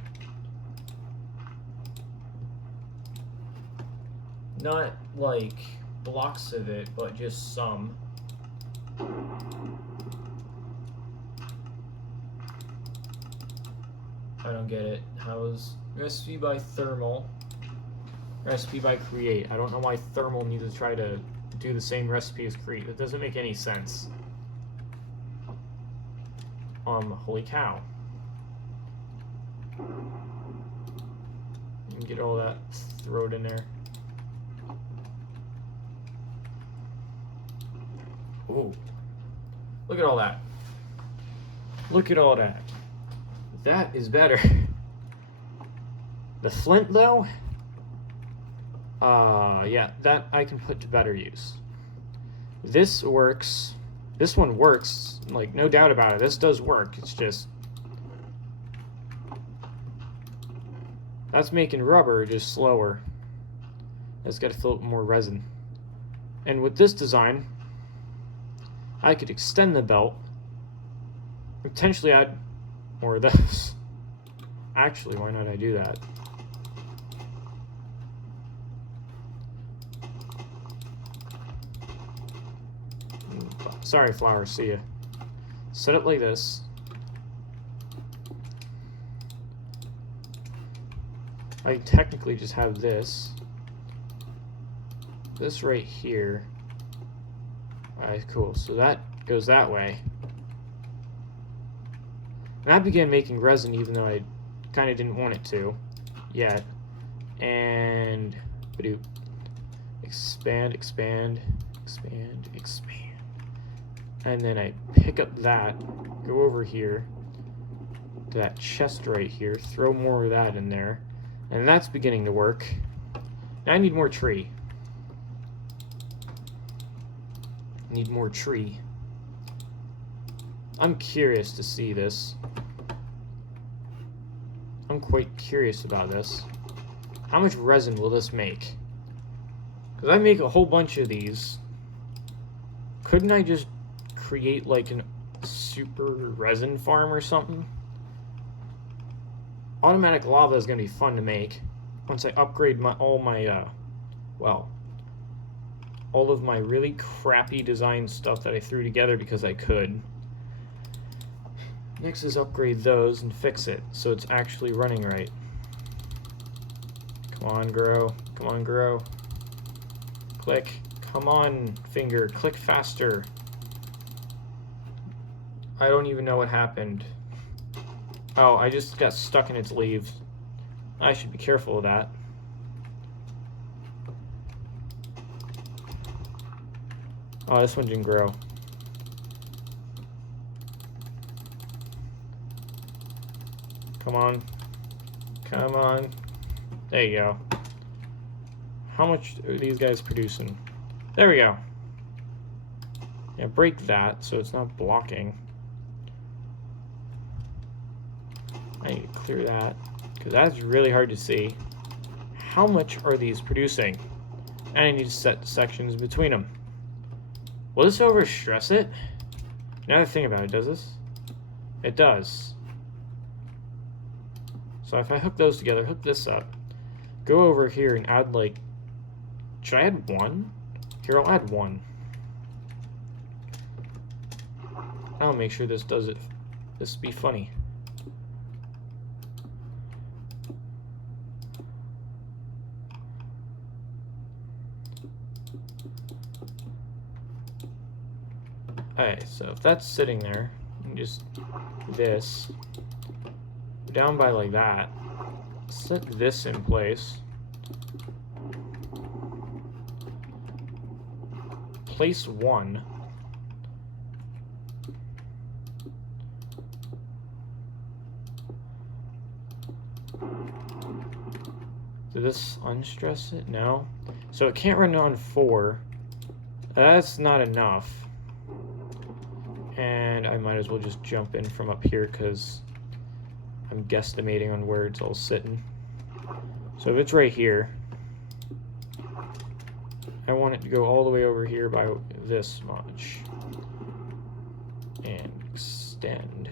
not like blocks of it, but just some. I don't get it. How is recipe by thermal? Recipe by create. I don't know why thermal needs to try to do the same recipe as create. That doesn't make any sense. Holy cow. You can get all that, throw it in there. Ooh. Look at all that. Look at all that. That is better. The flint, though? Yeah, that I can put to better use. This works. This one works, like, no doubt about it. This does work. It's just... that's making rubber just slower. It's got to fill up more resin. And with this design, I could extend the belt, potentially add more of those. Actually, why not I do that? Sorry, flower, see ya. Set it like this. I technically just have this. This right here. Alright, cool. So that goes that way. And I began making resin even though I kind of didn't want it to yet. And expand, expand, expand, expand. And then I pick up that, go over here to that chest right here, throw more of that in there, and that's beginning to work. Now I need more tree. Need more tree. I'm curious to see this. I'm quite curious about this. How much resin will this make? Because I make a whole bunch of these. Couldn't I just create like a super resin farm or something? Automatic lava is going to be fun to make once I upgrade all of my really crappy design stuff that I threw together because I could. Next is upgrade those and fix it so it's actually running right. Come on, grow. Come on, grow. Click. Come on, finger. Click faster. I don't even know what happened. Oh, I just got stuck in its leaves. I should be careful of that. Oh, this one didn't grow. Come on. Come on. There you go. How much are these guys producing? There we go. Yeah, break that so it's not blocking. I need to clear that because that's really hard to see. How much are these producing? And I need to set sections between them. Will this overstress it? Now that I think about it, does this? It does. So if I hook those together, hook this up, go over here and add like, should I add one? Here, I'll add one. I'll make sure this does it. This be funny. Alright, so if that's sitting there, and just this, down by like that, set this in place, place one, did this unstress it? No. So it can't run on 4. That's not enough. And I might as well just jump in from up here because I'm guesstimating on where it's all sitting. So if it's right here, I want it to go all the way over here by this much. And extend.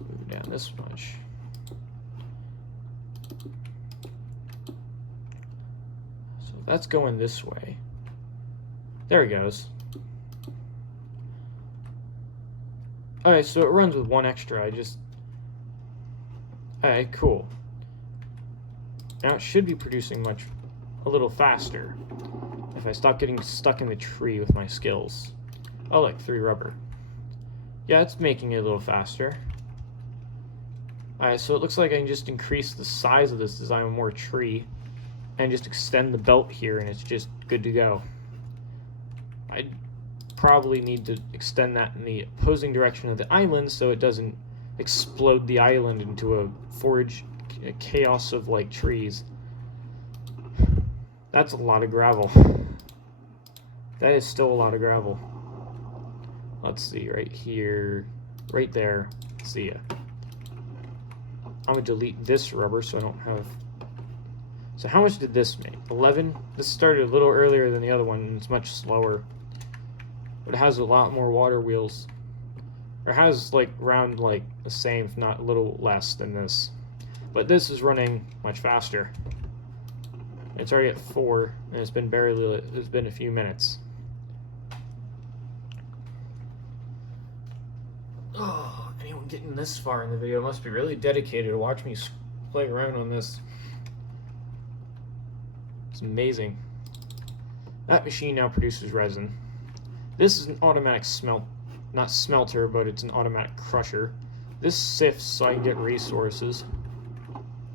Move down this much. So that's going this way. There it goes. Alright, so it runs with one extra. Alright, cool. Now it should be producing a little faster if I stop getting stuck in the tree with my skills. Oh, like 3 rubber. Yeah, it's making it a little faster. Alright, so it looks like I can just increase the size of this design with more tree and just extend the belt here and it's just good to go. I probably need to extend that in the opposing direction of the island so it doesn't explode the island into a chaos of like trees. That's a lot of gravel. That is still a lot of gravel. Let's see, right here, right there. See ya. I'm gonna delete this rubber so I don't have. So how much did this make? 11? This started a little earlier than the other one and it's much slower. But it has a lot more water wheels. Or it has like around like the same, if not a little less than this. But this is running much faster. It's already at 4 and it's been a few minutes. Oh, anyone getting this far in the video must be really dedicated to watch me play around on this. It's amazing. That machine now produces resin. This is an automatic not smelter, but it's an automatic crusher. This sifts so I can get resources.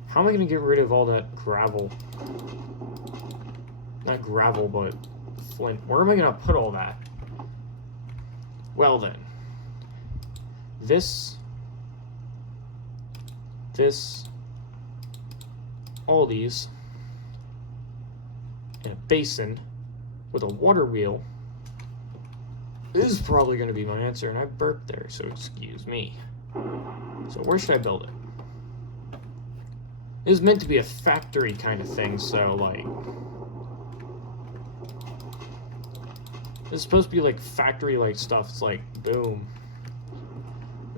How am I going to get rid of all that gravel? Not gravel, but flint. Where am I going to put all that? Well then. This, all these, in a basin with a water wheel. This is probably going to be my answer, and I burped there, so excuse me. So where should I build it? It was meant to be a factory kind of thing, so, like... It's supposed to be, like, factory-like stuff. It's like, boom.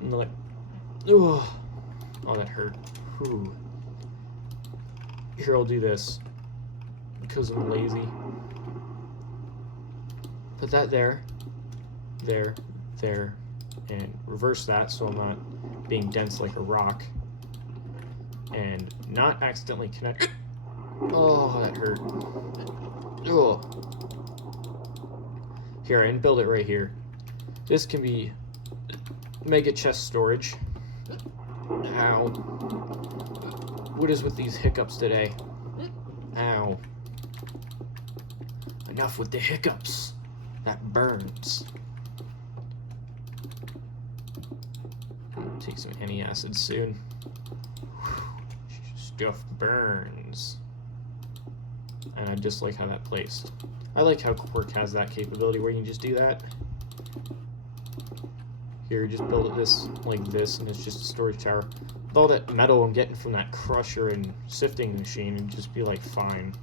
And like... Ugh. Oh, that hurt. Whew. Here, I'll do this. Because I'm lazy. Put that there. There. There. And reverse that so I'm not being dense like a rock. And not accidentally connect. Oh, that hurt. Ugh. Here, and build it right here. This can be mega chest storage. Ow. What is with these hiccups today? Ow. Enough with the hiccups. That burns. Take some antacid soon. Stuff burns. And I just like how that placed. I like how Quirk has that capability where you can just do that. Here, just build it this like this, and it's just a storage tower. With all that metal I'm getting from that crusher and sifting machine, and just be like fine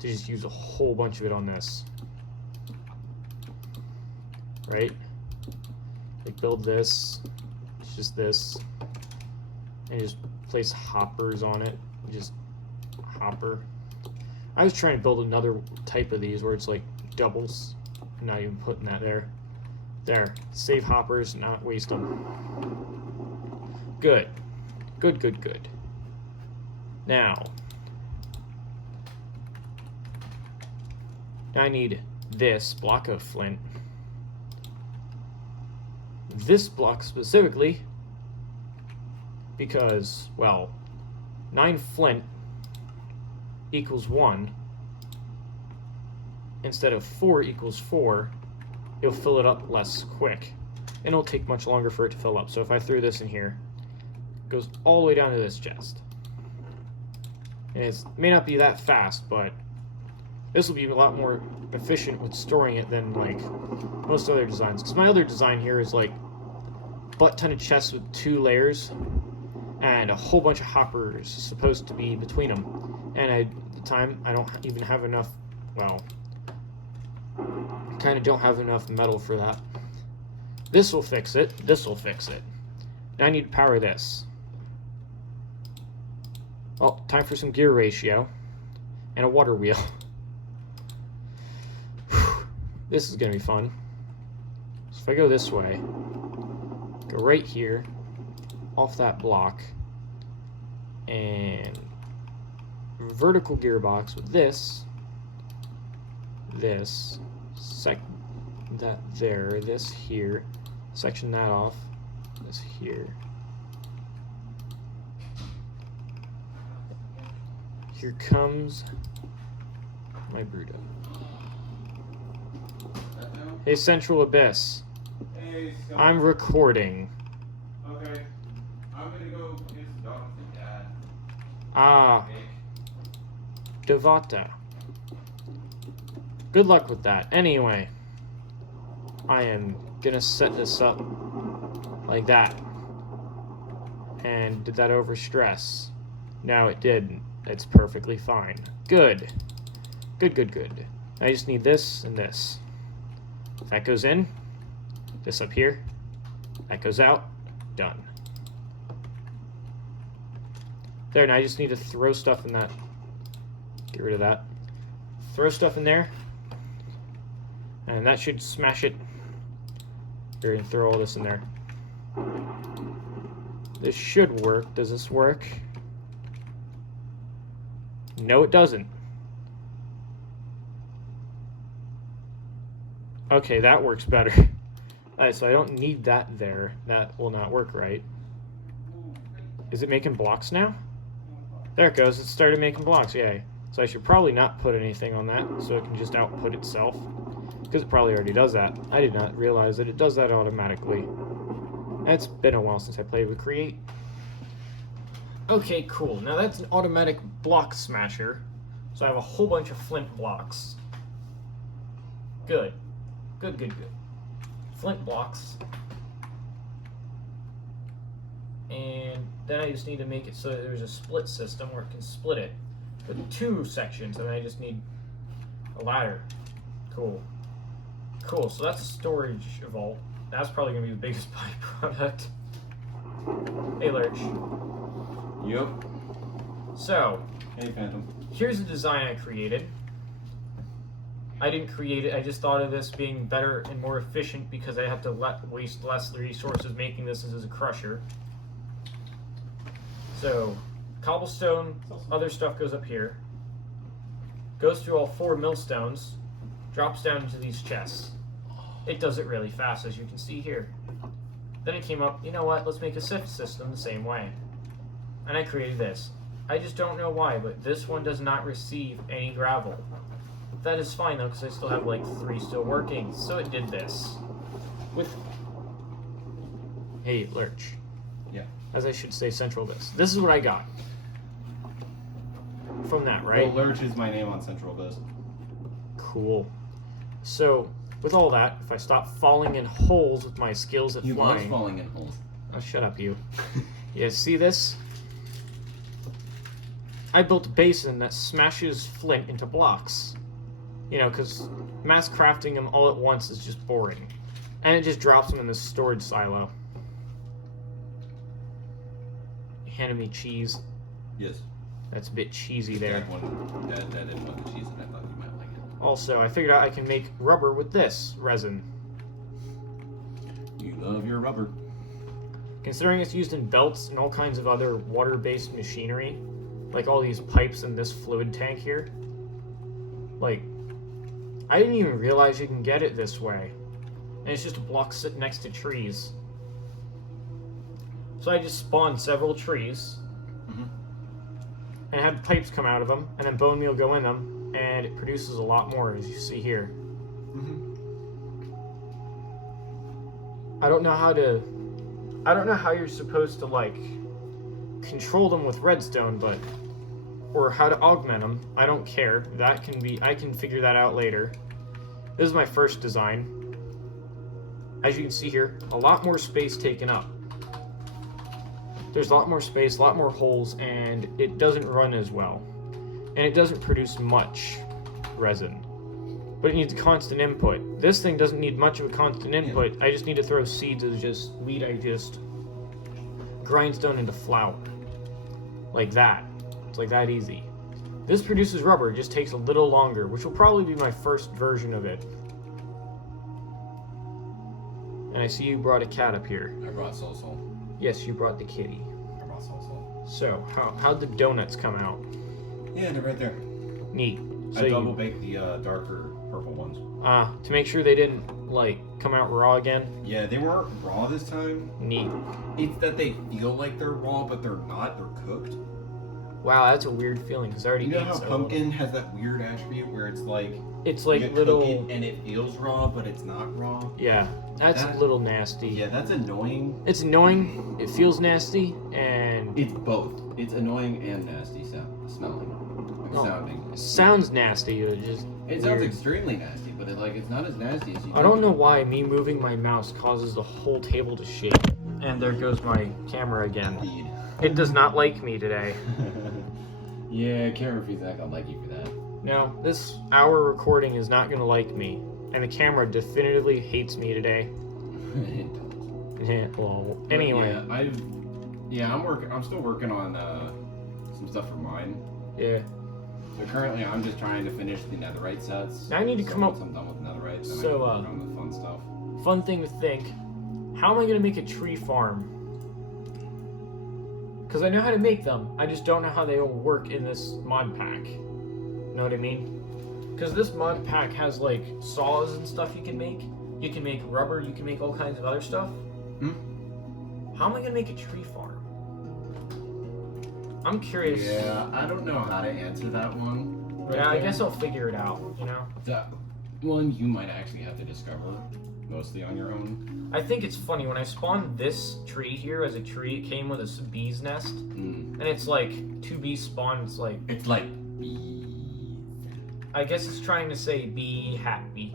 to just use a whole bunch of it on this. Right? Like build this. It's just this. And just place hoppers on it. Just hopper. I was trying to build another type of these where it's like doubles. I'm not even putting that there. There. Save hoppers, not waste them. Good. Good, good, good. Now I need this block of flint. This block specifically because, well, 9 flint equals 1 instead of 4 equals 4, it'll fill it up less quick. And it'll take much longer for it to fill up. So if I threw this in here, it goes all the way down to this chest. And it may not be that fast, but this will be a lot more efficient with storing it than like most other designs. Because my other design here is like butt ton of chests with 2 layers and a whole bunch of hoppers supposed to be between them. And at the time, I don't even have enough, well, kind of don't have enough metal for that. This will fix it. This will fix it. Now I need to power this. Oh, time for some gear ratio and a water wheel. This is going to be fun. So if I go this way, go right here, off that block, and vertical gearbox with this, that there, this here, section that off, this here. Here comes my Bruto. Hey, Central Abyss. Hey, I'm recording. Okay. I'm gonna go get some dogs and dad. Ah, Devata. Good luck with that. Anyway, I am gonna set this up like that. And did that overstress? No, it didn't. It's perfectly fine. Good. Good, good, good. I just need this and this. If that goes in, this up here, that goes out, done. There, now I just need to throw stuff in that. Get rid of that. Throw stuff in there, and that should smash it. Here, and throw all this in there. This should work. Does this work? No, it doesn't. Okay, that works better. Alright, so I don't need that there. That will not work right. Is it making blocks now? There it goes. It started making blocks. Yay. So I should probably not put anything on that so it can just output itself. Because it probably already does that. I did not realize that it does that automatically. It's been a while since I played with Create. Okay, cool. Now that's an automatic block smasher. So I have a whole bunch of flint blocks. Good. Good, good, good. Flint blocks. And then I just need to make it so that there's a split system where it can split it with 2 sections, and I just need a ladder. Cool. Cool, so that's a storage vault. That's probably going to be the biggest byproduct. Hey, Lurch. Yep. So, Hey, Phantom. here's the design I created. I didn't create it, I just thought of this being better and more efficient because I have to waste less resources making this as a crusher. So, cobblestone, other stuff goes up here. Goes through all 4 millstones, drops down into these chests. It does it really fast, as you can see here. Then it came up, you know what, let's make a sift system the same way. And I created this. I just don't know why, but this one does not receive any gravel. That is fine though, because I still have like 3 still working. So it did this. With... Hey, Lurch. Yeah. As I should say, central this. This is what I got. From that, right? Well, Lurch is my name on Central List. Cool. So, with all that, if I stop falling in holes with my skills at He flying... loves falling in holes. Oh, shut up, you. Yeah, see this? I built a basin that smashes flint into blocks. You know, because mass crafting them all at once is just boring. And it just drops them in this storage silo. Handed me cheese. Yes. That's a bit cheesy there. Dad didn't want the cheese, and I thought you might like it. Also, I figured out I can make rubber with this resin. You love your rubber. Considering it's used in belts and all kinds of other water-based machinery, like all these pipes and this fluid tank here, like, I didn't even realize you can get it this way. And it's just a block sitting next to trees. So I just spawned several trees, and had pipes come out of them, and then bone meal go in them, and it produces a lot more, as you see here. I don't know how you're supposed to, like, control them with redstone, but, or how to augment them. I don't care. I can figure that out later. This is my first design. As you can see here, a lot more space taken up. There's a lot more space, a lot more holes, and it doesn't run as well. And it doesn't produce much resin. But it needs constant input. This thing doesn't need much of a constant input. I just need to throw seeds as just wheat. I just grindstone into flour. Like that. It's like that easy. This produces rubber. It just takes a little longer, which will probably be my first version of it. And I see you brought a cat up here. I brought Sol. Yes, you brought the kitty. I brought Sol. So, how'd the donuts come out? Yeah, they're right there. Neat. So I double baked the darker purple ones. To make sure they didn't, like, come out raw again? Yeah, they weren't raw this time. Neat. It's that they feel like they're raw, but they're not. They're cooked. Wow, that's a weird feeling, because I already You know ate how so pumpkin has that weird attribute where it's like you little... cook it and it feels raw, but it's not raw? Yeah, that's a little nasty. Yeah, that's annoying. It's annoying, it feels nasty, and... It's both. It's annoying and nasty smelling. Sounding. It sounds nasty, it just... It sounds extremely nasty, but it's not as nasty as you think. I don't know why me moving my mouse causes the whole table to shake. And there goes my camera again. Indeed. It does not like me today. Yeah, camera feedback, I'll like you for that. No, this hour recording is not going to like me. And the camera definitively hates me today. Well, anyway. I'm still working on some stuff for mine. Yeah. So currently I'm just trying to finish the netherite sets. Now I need to come up... Once I'm done with netherite, then So, I can work on the fun stuff. Fun thing to think. How am I going to make a tree farm? Because I know how to make them. I just don't know how they will work in this mod pack. Know what I mean? Because this mod pack has, like, saws and stuff you can make. You can make rubber. You can make all kinds of other stuff. How am I going to make a tree farm? I'm curious. Yeah, I don't know how to answer that one. Yeah, I guess I'll figure it out, you know? That one you might actually have to discover mostly on your own. I think it's funny, when I spawned this tree here as a tree, it came with a bee's nest. And it's like, 2 bees spawn, it's like... It's like bees. I guess it's trying to say be happy.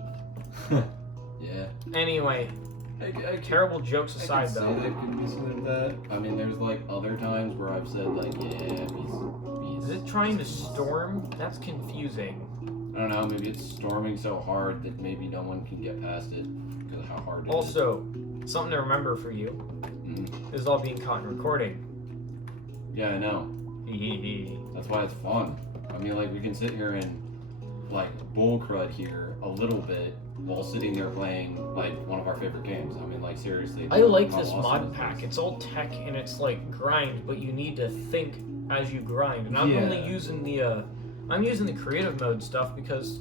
Yeah. Anyway, Terrible jokes I aside, could say though. there could be some of that. I mean, there's like other times where I've said like, yeah, Is it trying to storm? That's confusing. I don't know. Maybe it's storming so hard that maybe no one can get past it because of how hard it is. Also, something to remember for you. Mhm. This is all being caught in recording. Yeah, I know. That's why it's fun. I mean, like, we can sit here and, like, bull crud here a little bit while sitting there playing, like, one of our favorite games. I mean, like, seriously. I like how this awesome mod is pack. this? It's all tech and it's like grind, but you need to think as you grind. And I'm only using the creative mode stuff because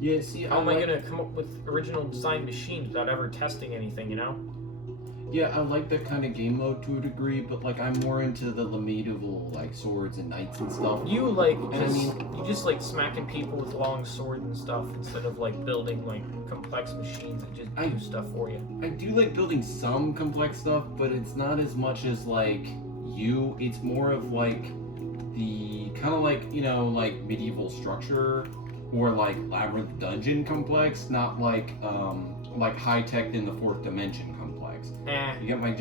Yeah, see, how am I gonna come up with original design machines without ever testing anything, you know? Yeah, I like that kind of game mode to a degree, but, like, I'm more into the medieval, like, swords and knights and stuff. You like And I mean- you just like smacking people with long swords and stuff instead of like building like complex machines that just do stuff for you. I do like building some complex stuff, but it's not as much as like you. It's more of like the kind of like, you know, like medieval structure or like labyrinth dungeon complex, not like high tech in the fourth dimension complex. You get my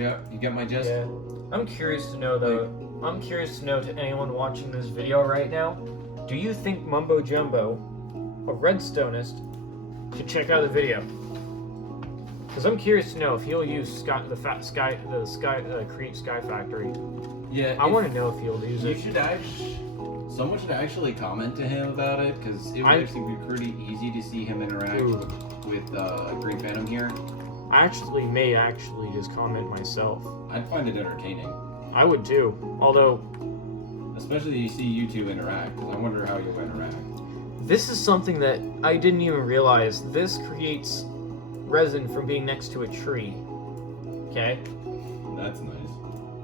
gist? Yeah. I'm curious to know though. I'm curious to know to anyone watching this video right now. Do you think Mumbo Jumbo, a redstonist, should check out the video? Because I'm curious to know if he'll use Create Sky Factory. Yeah. I want to know if he'll use it. Someone should actually comment to him about it, because it would actually be pretty easy to see him interact with Green Phantom here. I may just comment myself. I'd find it entertaining. I would too. Although, especially you see you two interact, 'cause I wonder how you'll interact. This is something that I didn't even realize. This creates resin from being next to a tree. Okay? That's nice.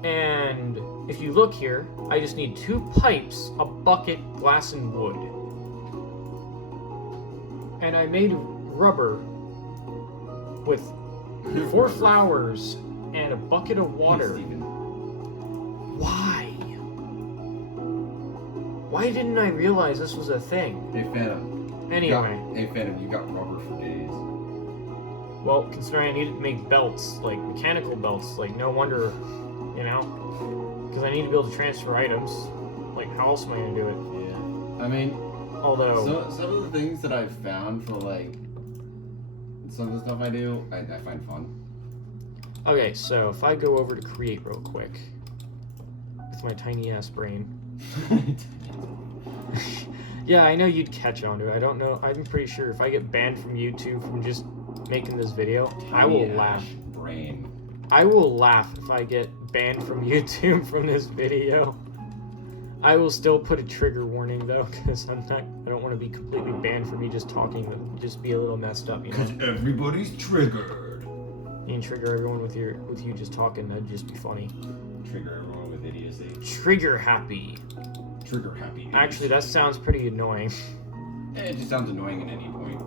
And if you look here, I just need 2 pipes, a bucket, glass, and wood. And I made rubber with 4 flowers and a bucket of water. Why? Why didn't I realize this was a thing? Hey Phantom. Anyway. Hey Phantom, you got rubber for days. Well, considering I needed to make belts, like mechanical belts, like no wonder, you know? Because I need to be able to transfer items. Like, how else am I going to do it? Yeah. I mean, although... some of the things that I've found for, like, some of the stuff I do, I find fun. Okay, so if I go over to create real quick with my tiny ass brain. Yeah, I know you'd catch on to it. I don't know. I'm pretty sure if I get banned from YouTube from just making this video, I will laugh. Brain. I will laugh if I get banned from YouTube from this video. I will still put a trigger warning though, because I don't want to be completely banned for me just talking. But just be a little messed up, you know. Because everybody's triggered. You can trigger everyone with you just talking. That'd just be funny. Trigger everyone with idiocy. Trigger happy. Trigger happy. Idiocy. Actually, that sounds pretty annoying. It just sounds annoying at any point.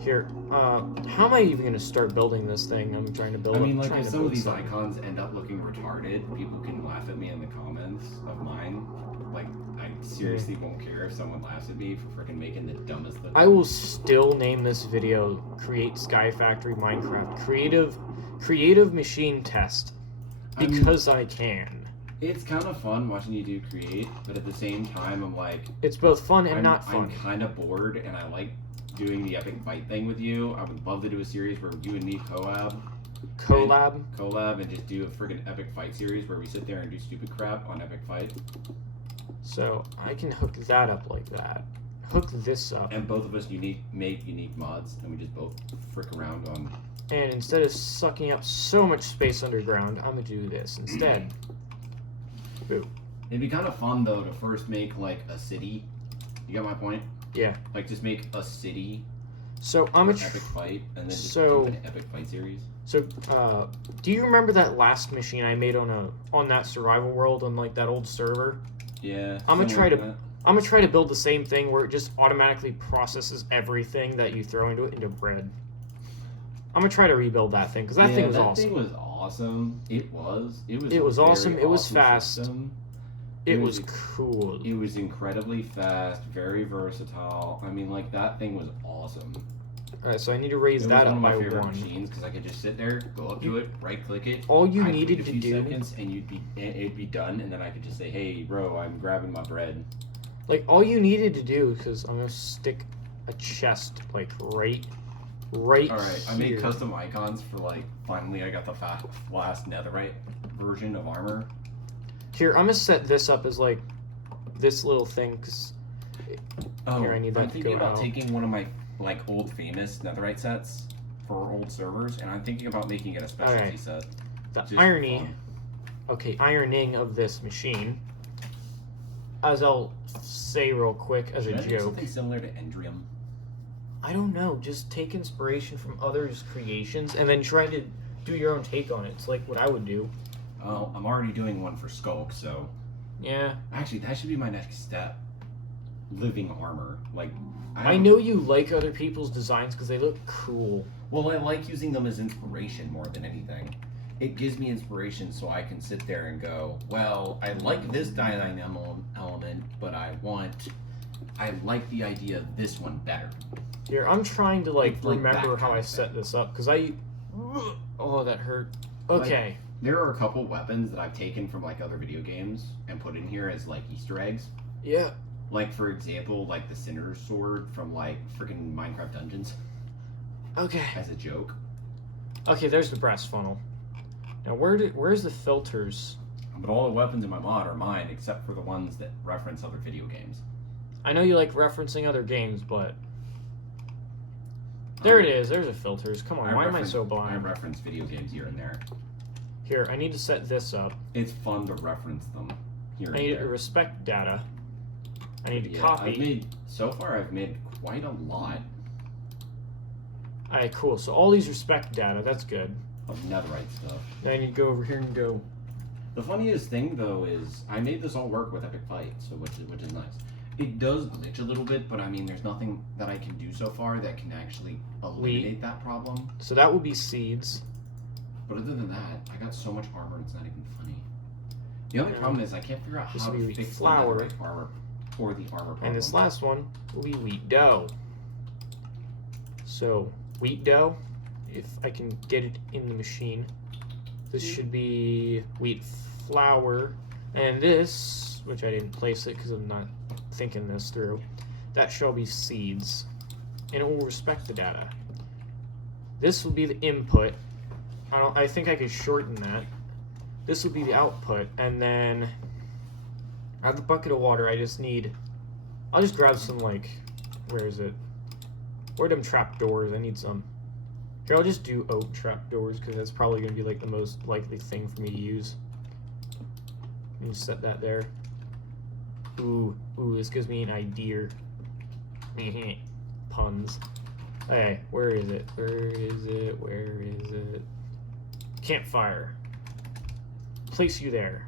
Here, how am I even gonna start building this thing? I'm trying to build. I mean, like, if some of these icons end up looking retarded, people can laugh at me in the comments of mine. Like, I seriously won't care if someone laughs at me for freaking making the dumbest thing. I will still name this video "Create Sky Factory Minecraft Creative Machine Test" because I can. It's kind of fun watching you do create, but at the same time, I'm like, it's both fun and not fun. I'm kind of bored, and I like doing the epic fight thing with you. I would love to do a series where you and me collab and just do a freaking epic fight series where we sit there and do stupid crap on epic fight. So I can hook that up like that. Hook this up. And both of us make unique mods, and we just both frick around on. And instead of sucking up so much space underground, I'm gonna do this instead. Boo. It'd be kind of fun though to first make like a city. You get my point? Yeah. Like just make a city. So I'm epic fight, and then just do an epic fight series. So, do you remember that last machine I made on that survival world on like that old server? Yeah. I'm gonna try to build the same thing where it just automatically processes everything that you throw into it into bread. I'm gonna try to rebuild that thing because that thing was awesome. That thing was awesome. It was awesome. It was fast. System. It was cool. It was incredibly fast, very versatile. I mean, like, that thing was awesome. Alright, so I need to raise It was that one up of my by favorite 1. machines because I could just sit there, go up to it, right-click it. All you I'd needed wait to a few do, seconds, and it'd be done, and then I could just say, "Hey, bro, I'm grabbing my bread." like, all you needed to do, because I'm gonna stick a chest, like, right All right, I made here. custom icons for like. Finally, I got the last netherite version of armor. Here, I'm gonna set this up as, like, this little thing, because Oh, here, I need that I'm to thinking go about out. taking one of my like old famous netherite sets for old servers, and I'm thinking about making it a specialty Alright. set. The just for irony, fun. okay, ironing of this machine, as I'll say real quick as Should a I make joke. something similar to Endrium? I don't know, just take inspiration from others' creations and then try to do your own take on it. It's like what I would do. Well, I'm already doing one for Skulk, so Yeah. actually that should be my next step. Living armor, like I know you like other people's designs because they look cool. Well, I like using them as inspiration more than anything. It gives me inspiration so I can sit there and go, well, I like this design element, but I like the idea of this one better. Here, I'm trying to like It's like remember that how kind I of set thing. this up because oh, that hurt. Okay. There are a couple weapons that I've taken from like other video games and put in here as like Easter eggs. Yeah. Like for example, like the Sinner's sword from like freaking Minecraft Dungeons Okay. as a joke. Okay, there's the brass funnel. Now where's the filters? But all the weapons in my mod are mine except for the ones that reference other video games. I know you like referencing other games, but there it is. There's the filters. Come on, why am I so I blind? reference video games here and there. Here, I need to set this up. It's fun to reference them here I and need to there. respect data. I need to Yeah, copy. so far I've made quite a lot Alright, cool. So all these respect data. That's good. of netherite stuff. Then I need to go over here and go. The funniest thing though is I made this all work with Epic Fight, so which is nice. It does glitch a little bit, but I mean there's nothing that I can do so far that can actually eliminate that problem. So that would be seeds. But other than that, I got so much armor it's not even funny. The only problem is I can't figure out This how would to be fix flour. the netherite armor or the armor problem. And this last one will be wheat dough. So wheat dough, if I can get it in the machine. This should be wheat flour. And this, which I didn't place it because I'm not thinking this through, that shall be seeds. And it will respect the data. This will be the input. I think I could shorten that. This will be the output. And then I have the bucket of water. I just need... I'll just grab some, like... Where is it? Where are them trapdoors? I need some. Here, I'll just do oak trapdoors because that's probably going to be like the most likely thing for me to use. Let me set that there. Ooh, this gives me an idea. Puns. Okay, where is it? Where is it? Where is it? Campfire. Place you there.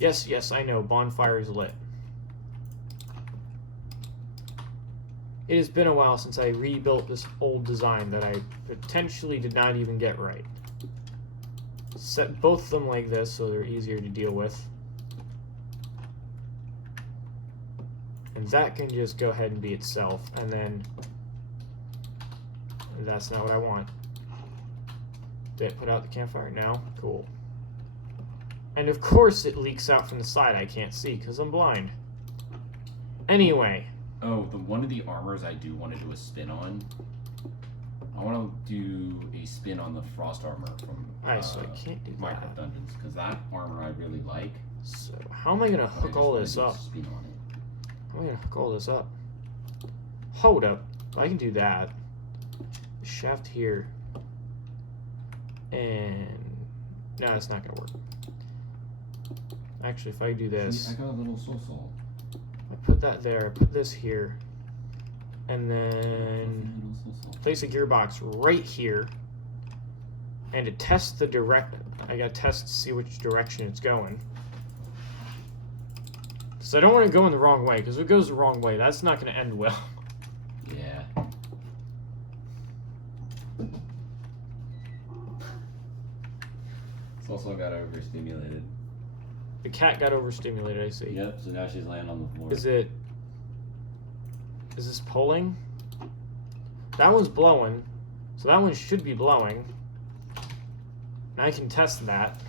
Yes, I know. Bonfire is lit. It has been a while since I rebuilt this old design that I potentially did not even get right. Set both of them like this so they're easier to deal with. And that can just go ahead and be itself. And then that's not what I want. Did it put out the campfire? No? Cool. And of course it leaks out from the side I can't see because I'm blind. Anyway. Oh, one of the armors I do want to do a spin on. I want to do a spin on the frost armor from So I can't do Minecraft that. Dungeons because that armor I really like. So how am I gonna but I hook just all wanna this do a up? Spin on it. How am I gonna hook all this up? Hold up. I can do that. Shaft here. And no, it's not gonna work. Actually, if I do this, See, I got a little soul salt. I put that there, I put this here, and then place a gearbox right here. And to test the I gotta test to see which direction it's going. So I don't want to go in the wrong way, because if it goes the wrong way, that's not gonna end well. Yeah. It's also got overstimulated. The cat got overstimulated, I see. Yep, so now she's laying on the floor. Is this pulling? That one's blowing. So that one should be blowing. And I can test that.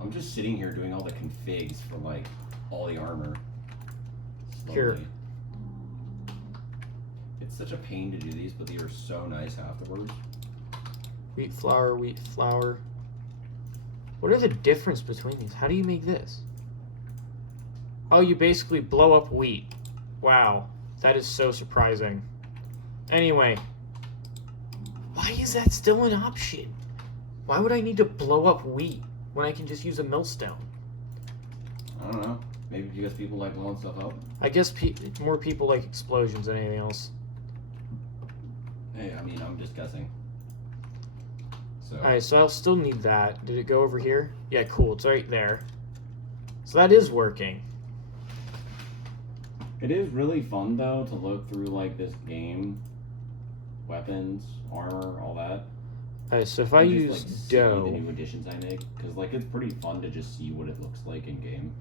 I'm just sitting here doing all the configs for like all the armor. Slowly. Here. It's such a pain to do these, but they are so nice afterwards. Wheat flour, wheat flour. What are the difference between these? How do you make this? Oh, you basically blow up wheat. Wow, that is so surprising. Anyway, why is that still an option? Why would I need to blow up wheat when I can just use a millstone? I don't know. Maybe because people like blowing stuff up. I guess more people like explosions than anything else. Hey, I mean, I'm just guessing. So. Alright, so I'll still need that. Did it go over here? Yeah, cool. It's right there. So that is working. It is really fun, though, to look through, like, this game. Weapons, armor, all that. Alright, so if I And use just, like, see the dough... new additions I make. Because, like, it's pretty fun to just see what it looks like in-game.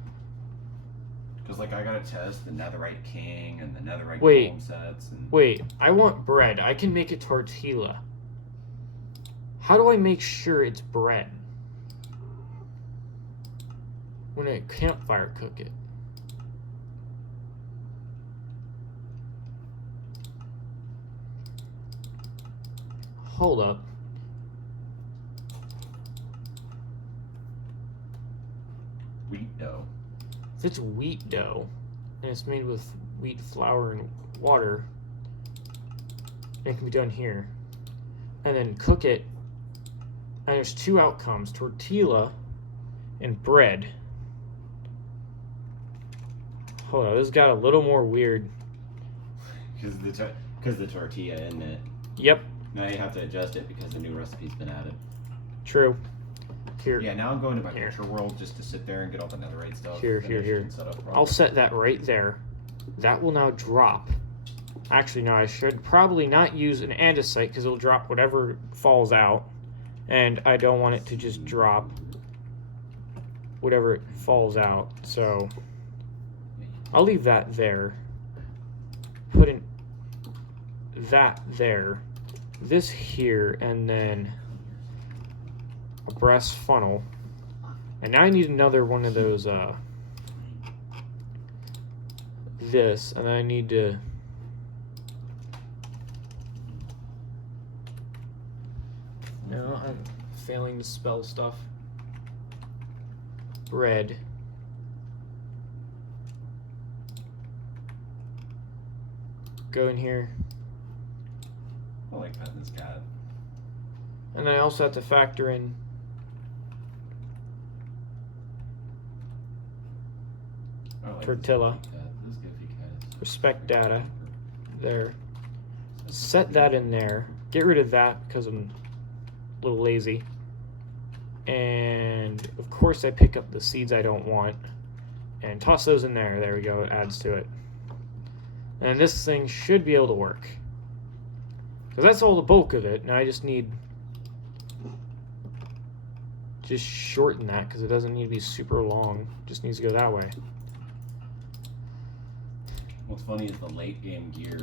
Because, like, I gotta test the Netherite King and the Netherite Golem sets. And... Wait, I want bread. I can make a tortilla. How do I make sure it's bread? When I campfire cook it. Hold up. Wheat dough. If it's wheat dough, and it's made with wheat flour and water, it can be done here. And then cook it. And there's two outcomes, tortilla and bread. Hold on, this got a little more weird. Because the tortilla in it. Yep, Now you have to adjust it because the new recipe's been added. true. Here, Yeah, now I'm going to my Here. picture world just to sit there and get all the netherite stuff. Here, finished here. and set up properly. I'll set that right there. That will now drop. Actually, no, I should probably not use an andesite because it'll drop whatever falls out. And I don't want it to just drop whatever falls out. So I'll leave that there. Put in that there. This here, and then a brass funnel. And now I need another one of those, this, and then I need to... No, I'm failing to spell stuff. Bread. Go in here. I like petting this cat. And then I also have to factor in I like tortilla. This goofy cat is Respect data. There. Set that in there. Get rid of that because I'm a little lazy. And of course I pick up the seeds I don't want and toss those in there. There we go. It adds to it. And this thing should be able to work. Because that's all the bulk of it. Now I just need... Just shorten that because it doesn't need to be super long. It just needs to go that way. What's funny is the late game gear.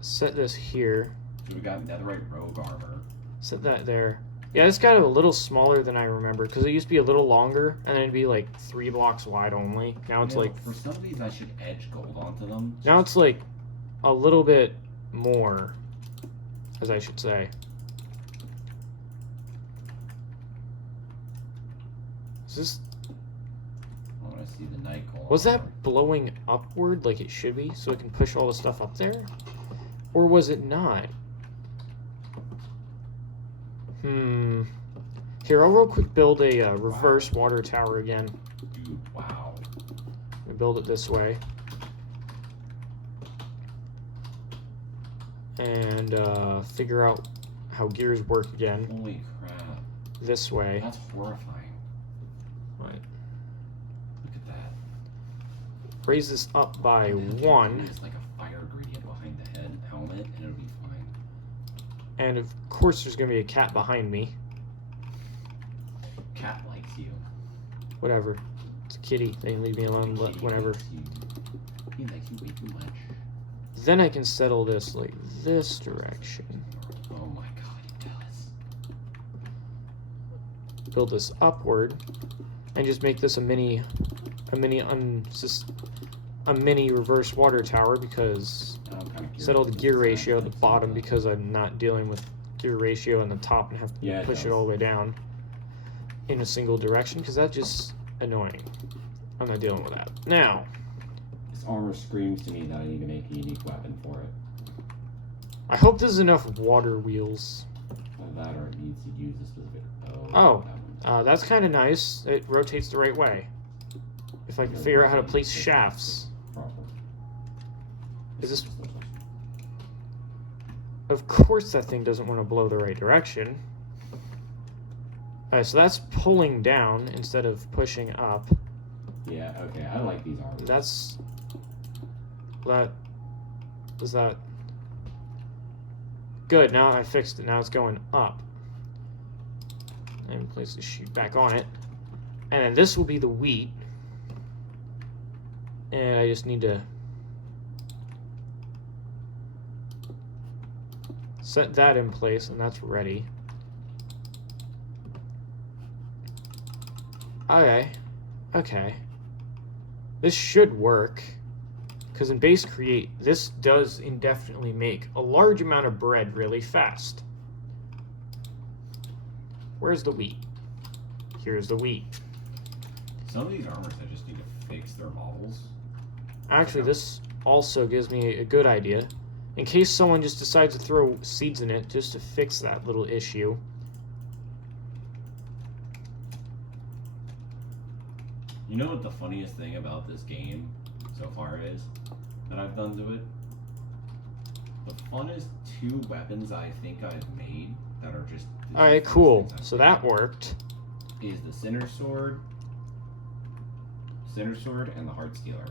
Set this here. So we got netherite rogue armor. Set that there. Yeah, this got a little smaller than I remember because it used to be a little longer and then it'd be like 3 blocks wide only. Now it's like... For some of these I should edge gold onto them. Now it's like a little bit more, as I should say. Is this... I want to see the night call. Was that blowing upward like it should be so it can push all the stuff up there? Or was it not? Here, I'll real quick build a reverse water tower again. Dude, wow. We build it this way. And figure out how gears work again. Holy crap. This way. That's horrifying. Right. Look at that. Raise this up by And then 1. It's like a fire gradient behind the head helmet, and it'll be fine. And of course there's going to be a cat behind me. Cat likes you. Whatever. It's a kitty. They can leave me alone The kitty whenever. likes you. He likes you way too much. then I can settle this like this direction. Oh my god, it does. Build this upward, and just make this a mini reverse water tower, because settle the gear ratio at the bottom, because I'm not dealing with gear ratio in the top and have to push it all the way down in a single direction, because that's just annoying. I'm not dealing with that. Now, this armor screams to me that I need to make a unique weapon for it. I hope there's enough water wheels. That or it needs to use a specific. That's kind of nice. It rotates the right way. If I can figure out how to place shafts. Is this... Of course that thing doesn't want to blow the right direction. Alright, so that's pulling down instead of pushing up. Yeah, okay, I like these armors. That's... that... Good, now I fixed it. Now it's going up. And place the sheet back on it. And then this will be the wheat. And I just need to set that in place, and that's ready. Okay. This should work. Because in base create, this does indefinitely make a large amount of bread really fast. Where's the wheat? Here's the wheat. Some of these armors, I just need to fix their models. Actually, this also gives me a good idea. In case someone just decides to throw seeds in it, just to fix that little issue. You know what the funniest thing about this game so far is that I've done to it? The funnest two weapons I think I've made that are just... Alright, cool. So that worked. Is the Sinner Sword and the Heart Stealer.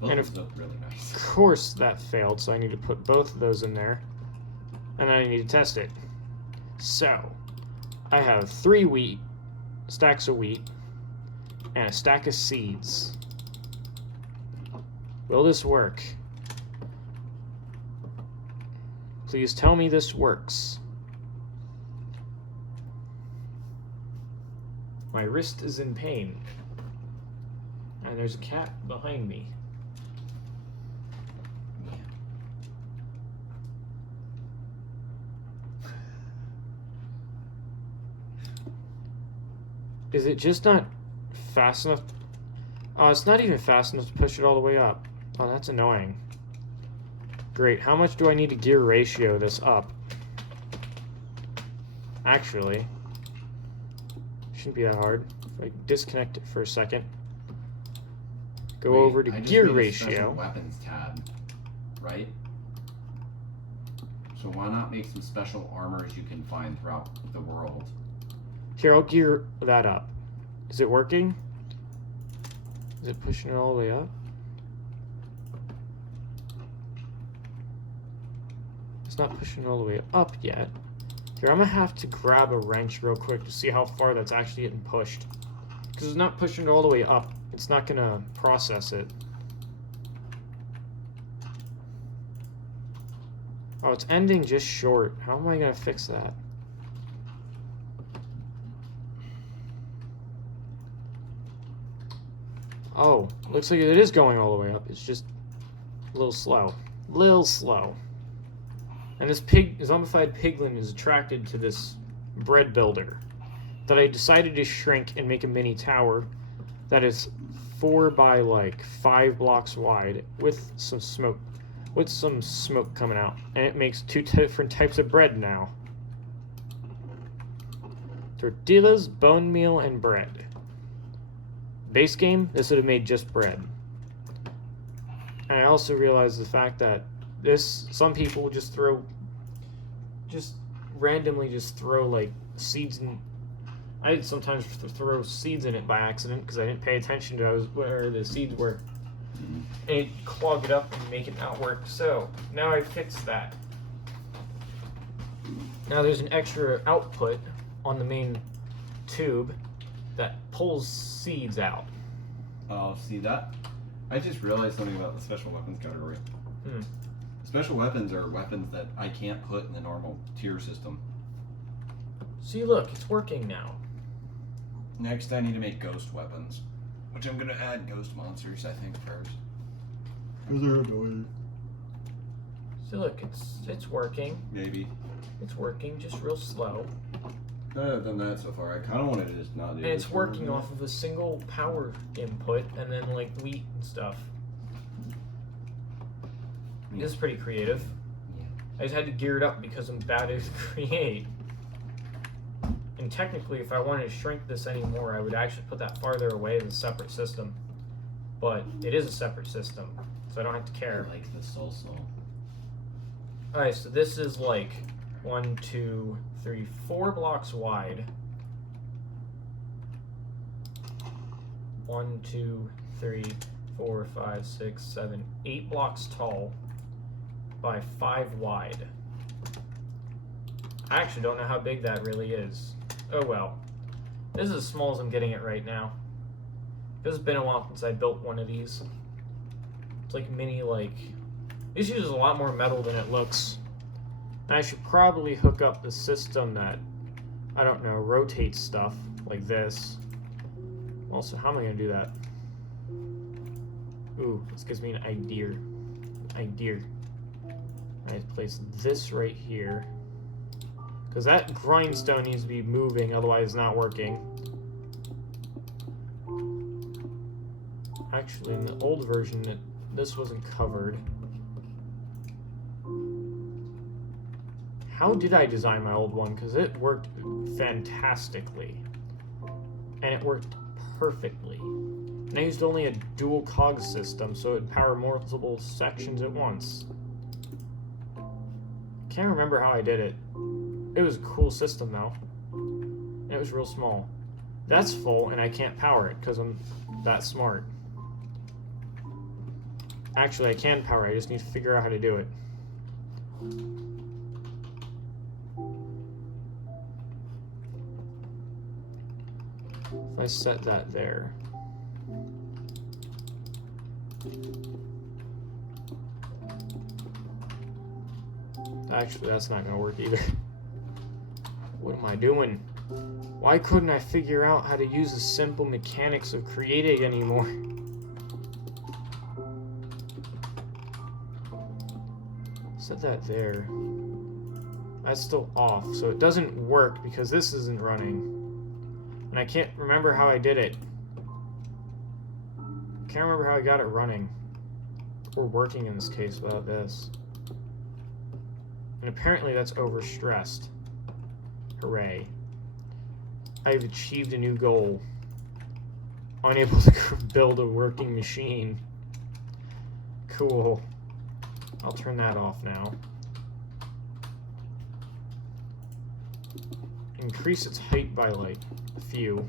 Both of those look really nice. Of course that failed, so I need to put both of those in there. And then I need to test it. So, I have 3 stacks of wheat, and a stack of seeds. Will this work? Please tell me this works. My wrist is in pain. And there's a cat behind me. Is it just not fast enough? Oh, it's not even fast enough to push it all the way up. Oh, that's annoying. Great. How much do I need to gear ratio this up? Actually, shouldn't be that hard. If I disconnect it for a second. Go over to gear ratio. Special weapons tab, right? So why not make some special armors you can find throughout the world? Here, I'll gear that up. Is it working? Is it pushing it all the way up? It's not pushing it all the way up yet. Here, I'm gonna have to grab a wrench real quick to see how far that's actually getting pushed. Because it's not pushing it all the way up. It's not gonna process it. Oh, it's ending just short. How am I gonna fix that? Oh, looks like it is going all the way up. It's just a little slow. And this zombified piglin is attracted to this bread builder that I decided to shrink and make a mini tower that is 4 by like 5 blocks wide with some smoke coming out, and it makes 2 different types of bread now. Tortillas, bone meal, and bread. Base game, this would have made just bread. And I also realized the fact that some people randomly throw like seeds in. I sometimes throw seeds in it by accident because I didn't pay attention to where the seeds were. And it clog it up and make it not work. So now I fixed that. Now there's an extra output on the main tube that pulls seeds out. Oh, see that? I just realized something about the special weapons category. special weapons are weapons that I can't put in the normal tier system. See, look, it's working now. Next, I need to make ghost weapons, which I'm gonna add ghost monsters, I think, first. Because they're annoying. See, look, it's working. Maybe. It's working, just real slow. I haven't done that so far. I kind of wanted to just not do And it's working off of a single power input and then like wheat and stuff. Yeah. This is pretty creative. Yeah. I just had to gear it up because I'm bad at create. And technically, if I wanted to shrink this anymore, I would actually put that farther away as a separate system. But it is a separate system, so I don't have to care. I like this also. Alright, so this is like 1, 2, 3, 4 blocks wide. 1, 2, 3, 4, 5, 6, 7, 8 blocks tall by 5 wide. I actually don't know how big that really is. Oh well. This is as small as I'm getting it right now. This has been a while since I built one of these. It's like mini, like... This uses a lot more metal than it looks. And I should probably hook up the system that, I don't know, rotates stuff like this. Also, how am I going to do that? Ooh, this gives me an idea. I place this right here. Because that grindstone needs to be moving, otherwise it's not working. Actually, in the old version, this wasn't covered. How did I design my old one? Because it worked fantastically. And it worked perfectly. And I used only a dual cog system, so it would power multiple sections at once. Can't remember how I did it. It was a cool system, though. And it was real small. That's full, and I can't power it, because I'm that smart. Actually, I can power it, I just need to figure out how to do it. If I set that there. Actually, that's not gonna work either. What am I doing? Why couldn't I figure out how to use the simple mechanics of creating anymore? Set that there. That's still off, so it doesn't work because this isn't running. And I can't remember how I did it. Can't remember how I got it running. Or working in this case without this. And apparently that's overstressed. Hooray. I've achieved a new goal. Unable to build a working machine. Cool. I'll turn that off now. Increase its height by like a few.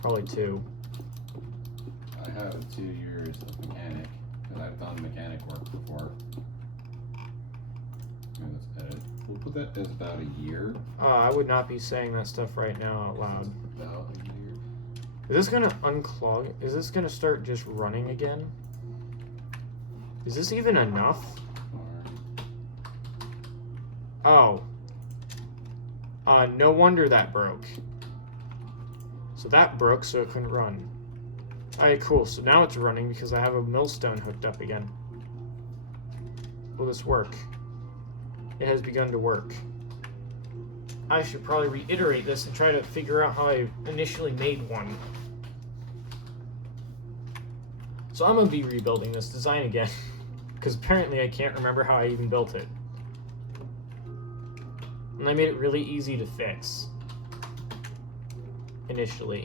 Probably 2. I have 2 years of mechanic, because I've done mechanic work before. Let's edit. We'll put that as about a year. I would not be saying that stuff right now out loud. About a year. Is this gonna unclog? Is this gonna start just running again? Is this even enough? Oh. No wonder that broke. So that broke, so it couldn't run. Alright, cool. So now it's running because I have a millstone hooked up again. Will this work? It has begun to work. I should probably reiterate this and try to figure out how I initially made one. So I'm going to be rebuilding this design again. Because apparently I can't remember how I even built it. And I made it really easy to fix. Initially.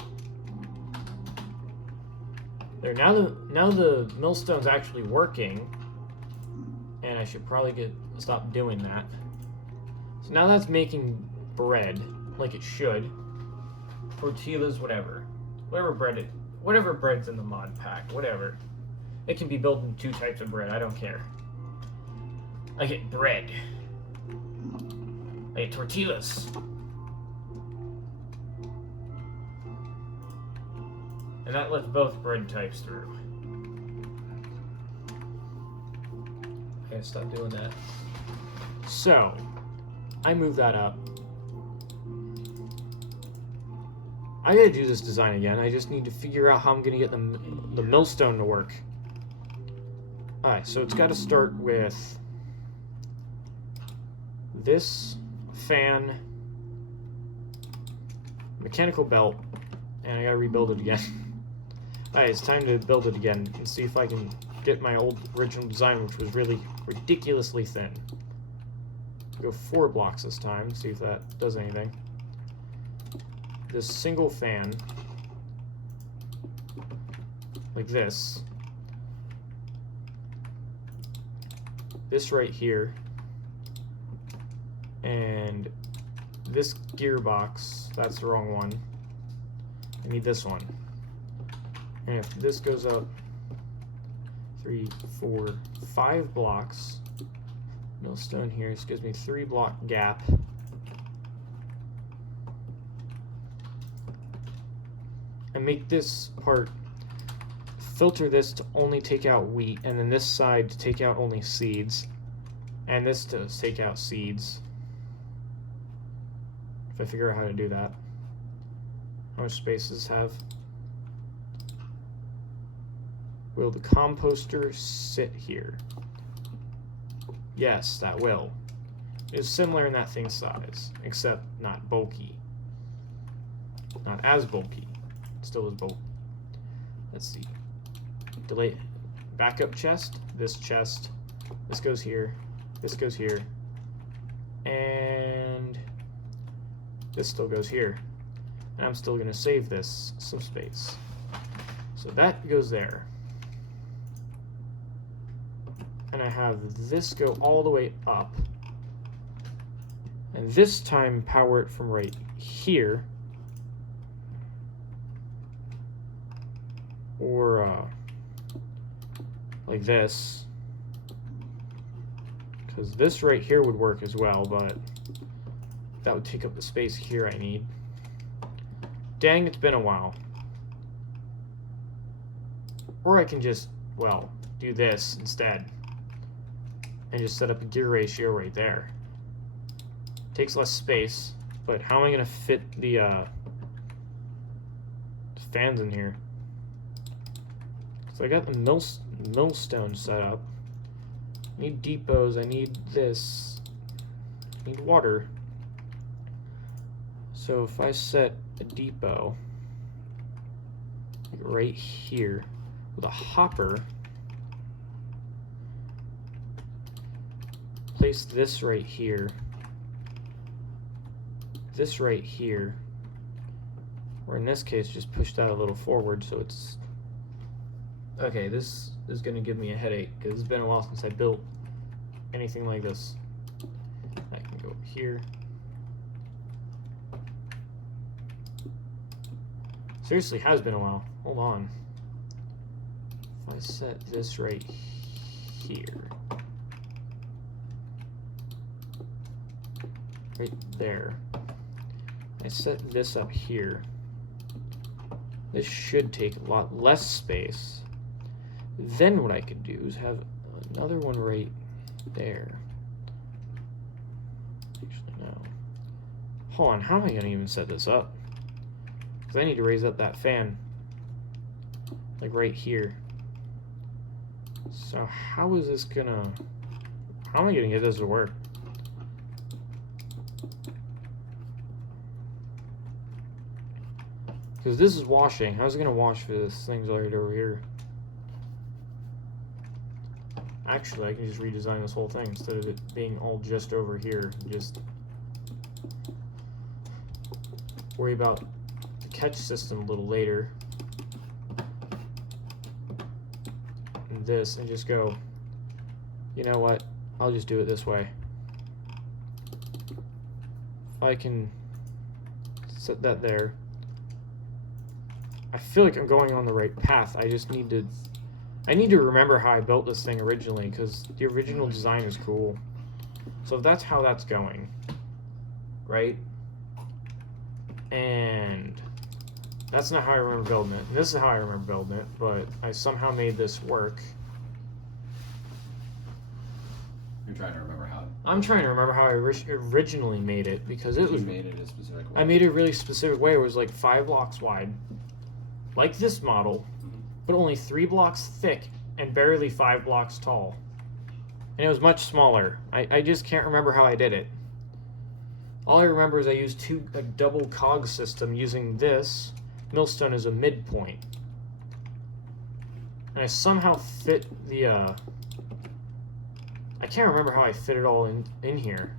There, now the millstone's actually working. And I should probably stop doing that. So now that's making bread, like it should. Tortillas, whatever. Whatever bread's in the mod pack, whatever. It can be built in 2 types of bread, I don't care. I get bread. I get tortillas. And that lets both bread types through. I Okay, stop doing that. So, I move that up. I gotta do this design again. I just need to figure out how I'm gonna get the millstone to work. Alright, so it's gotta start with this fan, mechanical belt, and I gotta rebuild it again. Alright, it's time to build it again and see if I can get my old original design, which was really ridiculously thin. Go 4 blocks this time, see if that does anything. This single fan, like this right here, and this gearbox, that's the wrong one. I need this one. And if this goes up 3, 4, 5 blocks, millstone here, this gives me 3 block gap. And make this part, filter this to only take out wheat, and then this side to take out only seeds, and this to take out seeds. If I figure out how to do that. How much space does this have? Will the composter sit here? Yes, that will. It's similar in that thing size, except not bulky. Not as bulky. Still is bulky. Let's see. Delay. Backup chest. This chest. This goes here. This goes here. And this still goes here. And I'm still going to save this some space. So that goes there. And I have this go all the way up. And this time power it from right here. Or like this. Because this right here would work as well, but that would take up the space here I need. Dang, it's been a while. Or I can just, well, do this instead. And just set up a gear ratio right there. Takes less space, but how am I going to fit the fans in here? So I got the millstone set up. I need depots, I need this. I need water. So if I set a depot like right here with a hopper, place this right here, this right here, or in this case just push that a little forward so it's okay. This is going to give me a headache because it's been a while since I built anything like this. I can go here. Seriously, has been a while. Hold on. If I set this right here, right there, I set this up here, this should take a lot less space. Then what I could do is have another one right there. Actually, no. Hold on, how am I going to even set this up? Because I need to raise up that fan, like right here. So how is this gonna, how am I gonna get this to work? Because this is washing. How's it gonna wash if this thing's right over here? Actually, I can just redesign this whole thing instead of it being all just over here. Just worry about the catch system a little later. And this, and just go, you know what? I'll just do it this way. If I can set that there. I feel like I'm going on the right path. I just need to, I need to remember how I built this thing originally, because the original design is cool. So if that's how that's going, right? And that's not how I remember building it. This is how I remember building it, but I somehow made this work. trying to remember how. I'm trying to remember how I originally made it, because it was. You made it a specific way. I made it a really specific way. It was like 5 blocks wide, like this model, but only 3 blocks thick and barely 5 blocks tall. And it was much smaller. I just can't remember how I did it. All I remember is I used a double cog system using this millstone as a midpoint. And I somehow fit the, I can't remember how I fit it all in here.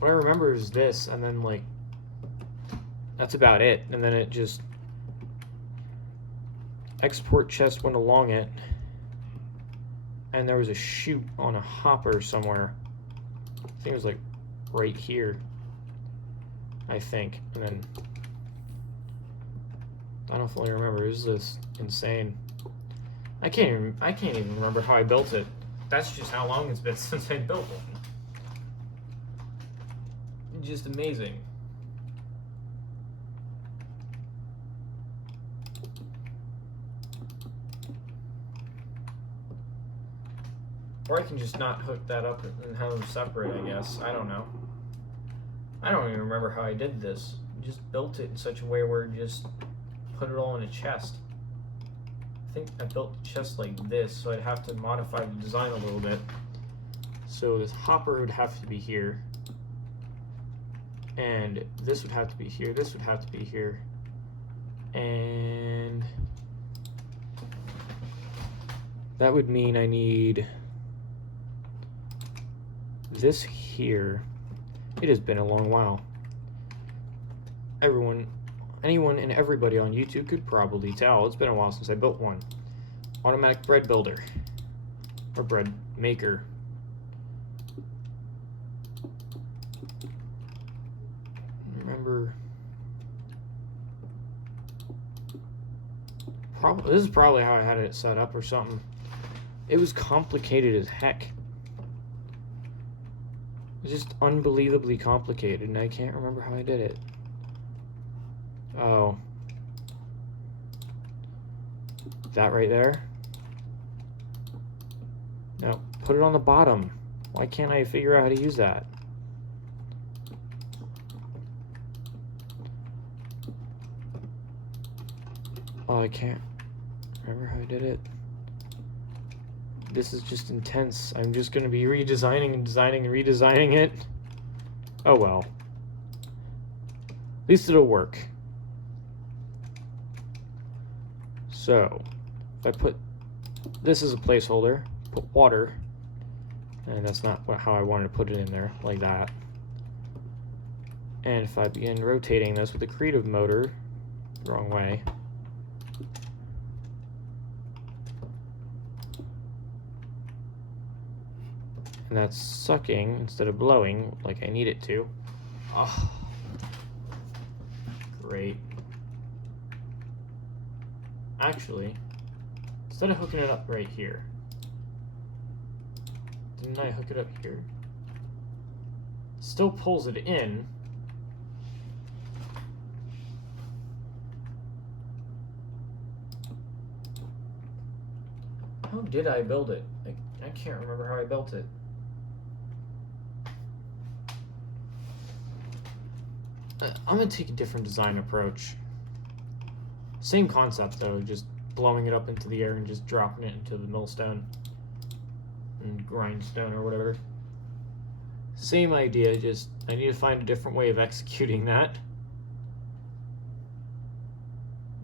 What I remember is this, and then, like, that's about it. And then it just, export chest went along it, and there was a chute on a hopper somewhere. I think it was, like, right here, I think. And then, I don't fully remember. It was this insane. I can't even remember how I built it. That's just how long it's been since I built one. Just amazing. Or I can just not hook that up and have them separate, I guess. I don't know. I don't even remember how I did this. Just built it in such a way where it just put it all in a chest. I think I built the chest like this, so I'd have to modify the design a little bit. So this hopper would have to be here. And this would have to be here. This would have to be here. And that would mean I need this here. It has been a long while. Anyone and everybody on YouTube could probably tell it's been a while since I built one. Automatic bread builder. Or bread maker. Remember, this is probably how I had it set up or something. It was complicated as heck. It was just unbelievably complicated, and I can't remember how I did it. Oh. That right there? No, put it on the bottom. Why can't I figure out how to use that? Oh, I can't remember how I did it. This is just intense. I'm just going to be redesigning and designing and redesigning it. Oh well. At least it'll work. So, if I put this as a placeholder, put water, and that's not how I wanted to put it in there, like that. And if I begin rotating this with a creative motor, wrong way, and that's sucking instead of blowing like I need it to. Oh, great. Actually, instead of hooking it up right here, didn't I hook it up here? Still pulls it in. How did I build it? I can't remember how I built it. I'm gonna take a different design approach. Same concept though, just blowing it up into the air and just dropping it into the millstone and grindstone or whatever. Same idea, just I need to find a different way of executing that.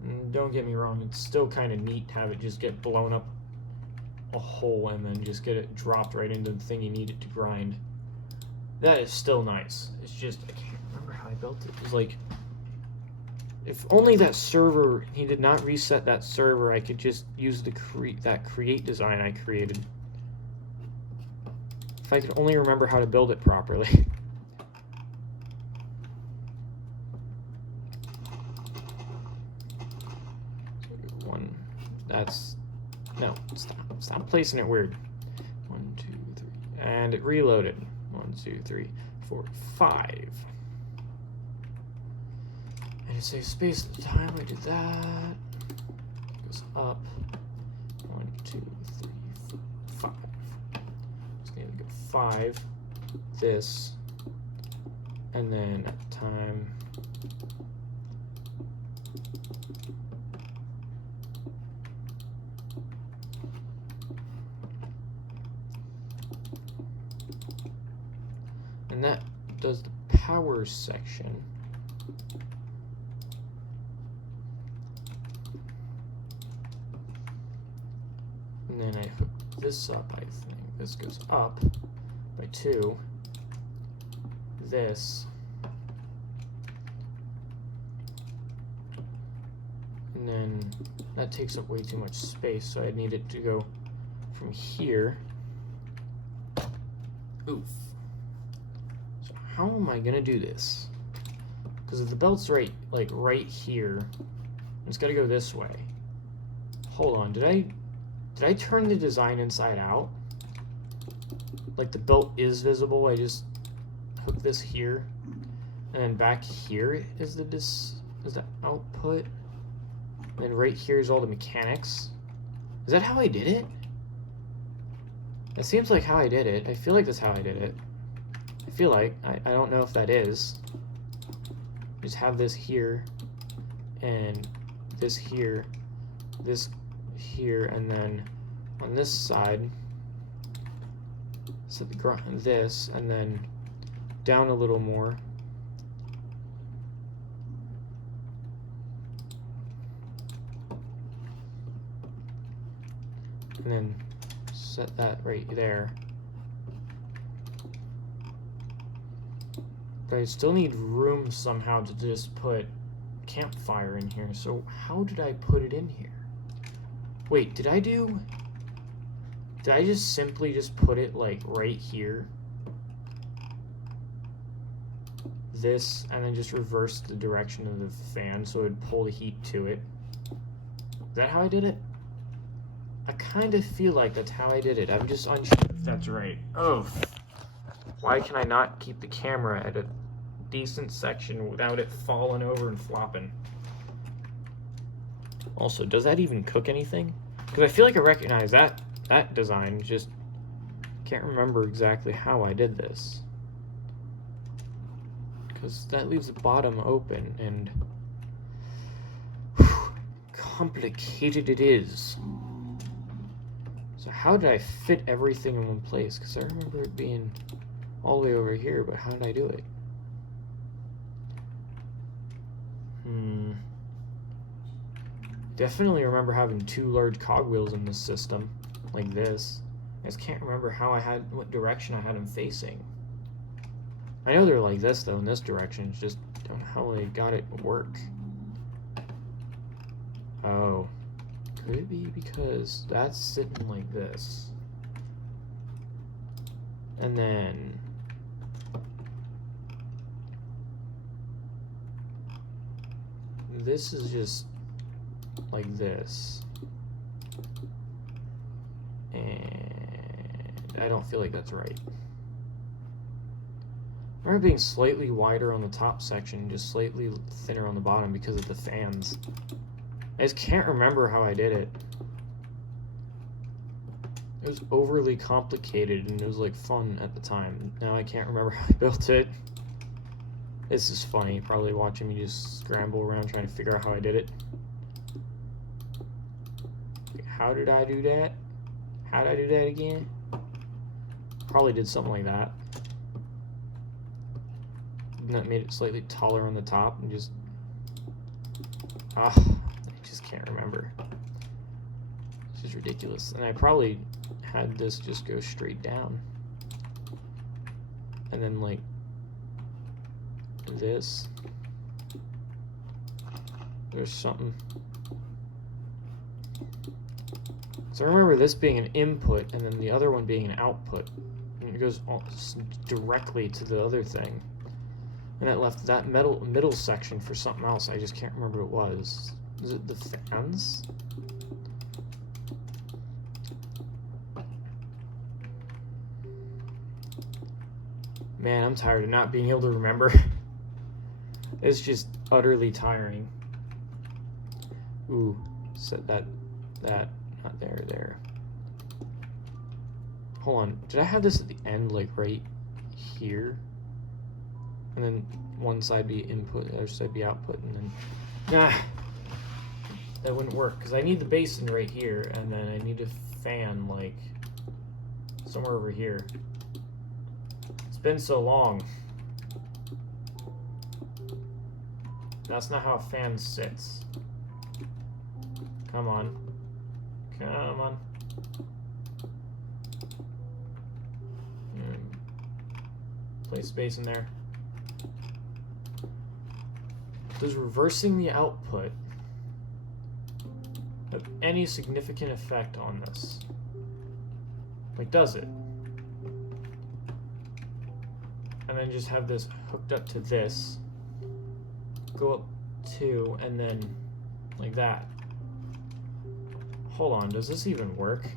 And don't get me wrong, it's still kind of neat to have it just get blown up a hole and then just get it dropped right into the thing you need it to grind. That is still nice. It's just, I can't remember how I built it. It was like, if only that server, he did not reset that server, I could just use the create design I created. If I could only remember how to build it properly. One, that's, no, stop placing it weird. 1, 2, 3, and it reloaded. 1, 2, 3, 4, 5. And it saves space at the time I did that. It goes up. 1, 2, 3, 4, 5. 5, this, and then at time and that does the power section. And then I hook this up, I think. This goes up by 2. This. And then that takes up way too much space, so I need it to go from here. Oof. So how am I gonna do this? Because if the belt's right here, it's gotta go this way. Hold on, did I turn the design inside out? Like the belt is visible, I just hook this here, and then back here is the output, and then right here is all the mechanics. Is that how I did it? That seems like how I did it. I feel like that's how I did it. I feel like, I don't know if that is. Just have this here, and this here, this here, and then on this side, set the ground, this, and then down a little more. And then set that right there. But I still need room somehow to just put campfire in here. So how did I put it in here? Wait, did I just simply just put it like right here? This, and then just reverse the direction of the fan so it would pull the heat to it. Is that how I did it? I kind of feel like that's how I did it. I'm just unsure if that's right. Oh, why can I not keep the camera at a decent section without it falling over and flopping? Also, does that even cook anything? Because I feel like I recognize that design, just can't remember exactly how I did this. Because that leaves the bottom open, and complicated it is. So how did I fit everything in one place? Because I remember it being all the way over here, but how did I do it? Definitely remember having 2 large cogwheels in this system, like this. I just can't remember what direction I had them facing. I know they're like this though, in this direction, just don't know how they got it to work. Oh. Could it be because that's sitting like this? And then this is just like this. And I don't feel like that's right. I remember being slightly wider on the top section, just slightly thinner on the bottom because of the fans. I just can't remember how I did it. It was overly complicated and it was like fun at the time. Now I can't remember how I built it. This is funny, probably watching me just scramble around trying to figure out how I did it. How did I do that? How did I do that again? Probably did something like that. And that made it slightly taller on the top and just... I just can't remember. This is ridiculous. And I probably had this just go straight down. And then like this. There's something. So I remember this being an input and then the other one being an output. And it goes directly to the other thing. And it left that middle section for something else. I just can't remember what it was. Is it the fans? Man, I'm tired of not being able to remember. It's just utterly tiring. Ooh, set that, not there. hold on. Did I have this at the end, like right here? And then one side be input, the other side be output, and then... Nah! That wouldn't work, because I need the basin right here, and then I need a fan, like, somewhere over here. It's been so long. That's not how a fan sits. Come on. Come on. Place space in there. Does reversing the output have any significant effect on this? Like, does it? And then just have this hooked up to this. Go up 2, and then like that. Hold on, does this even work?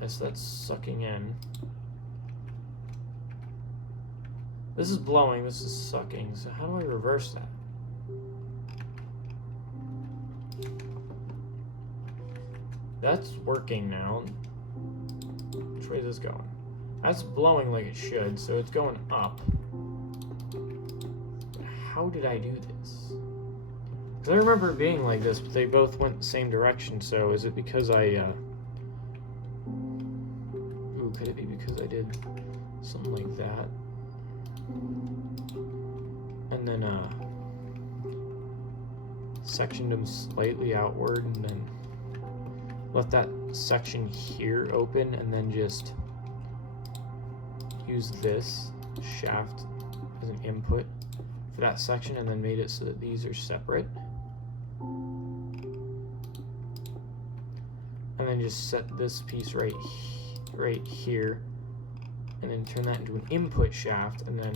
Yes, that's sucking in. This is blowing, this is sucking, so how do I reverse that? That's working now. Which way is this going? That's blowing like it should, so it's going up. How did I do this? Because I remember it being like this, but they both went the same direction, so is it because I, Ooh, could it be because I did something like that? And then, sectioned them slightly outward, and then left that section here open, and then just use this shaft as an input for that section, and then made it so that these are separate. And then just set this piece right here, and then turn that into an input shaft, and then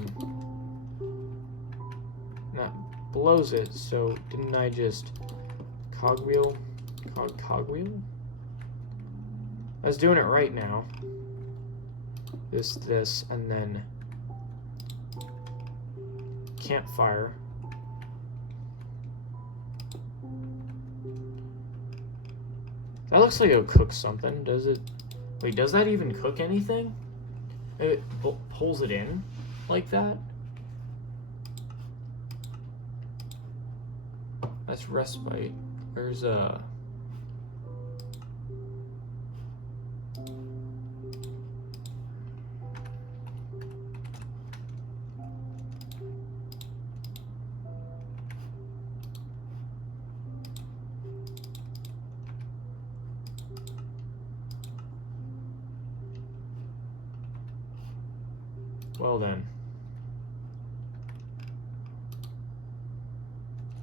that blows it. So didn't I just cogwheel? Cogwheel? I was doing it right now. This, and then campfire. That looks like it'll cook something. Does it? Wait, does that even cook anything? It pulls it in like that? That's respite. Where's well then.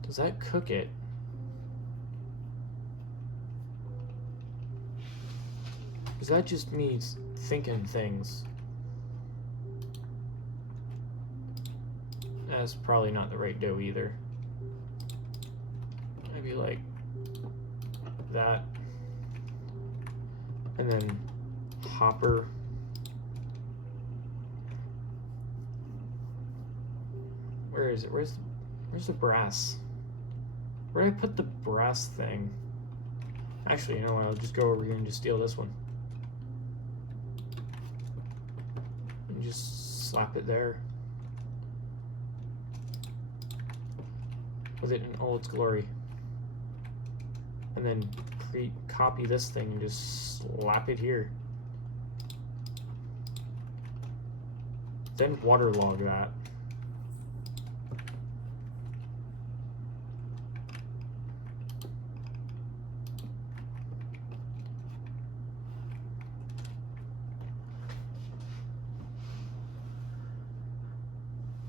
Does that cook it? Is that just me thinking things? That's probably not the right dough either. Maybe like that. And then hopper. Where is it? Where's the brass? Where did I put the brass thing? Actually, you know what? I'll just go over here and just steal this one. And just slap it there. With it in all its glory. And then copy this thing and just slap it here. Then waterlog that.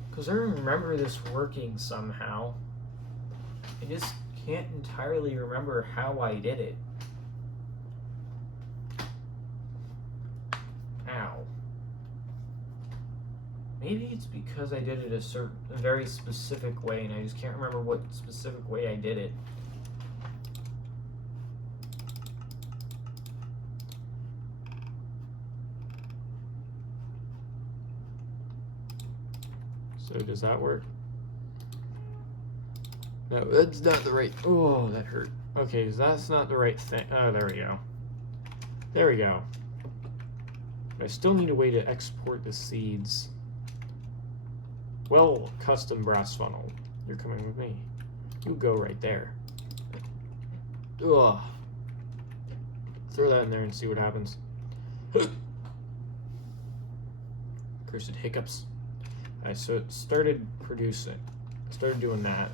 Because I remember this working somehow. I just can't entirely remember how I did it. Ow. Maybe it's because I did it a very specific way, and I just can't remember what specific way I did it. So does that work? No, that's not the right... Oh, that hurt. Okay, so that's not the right thing. Oh, there we go. There we go. But I still need a way to export the seeds. Well, custom brass funnel. You're coming with me. You go right there. Ugh. Throw that in there and see what happens. Cursed hiccups. Alright, so it started producing. I started doing that.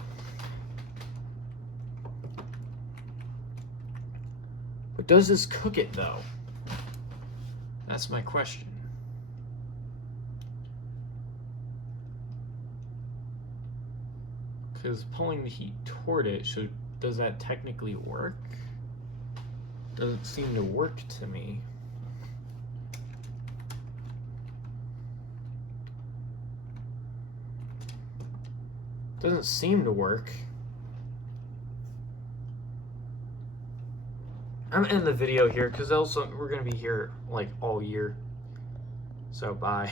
But does this cook it, though? That's my question. Because pulling the heat toward it, so does that technically work? Doesn't seem to work to me. Doesn't seem to work. I'm gonna end the video here because also we're gonna be here like all year. So bye.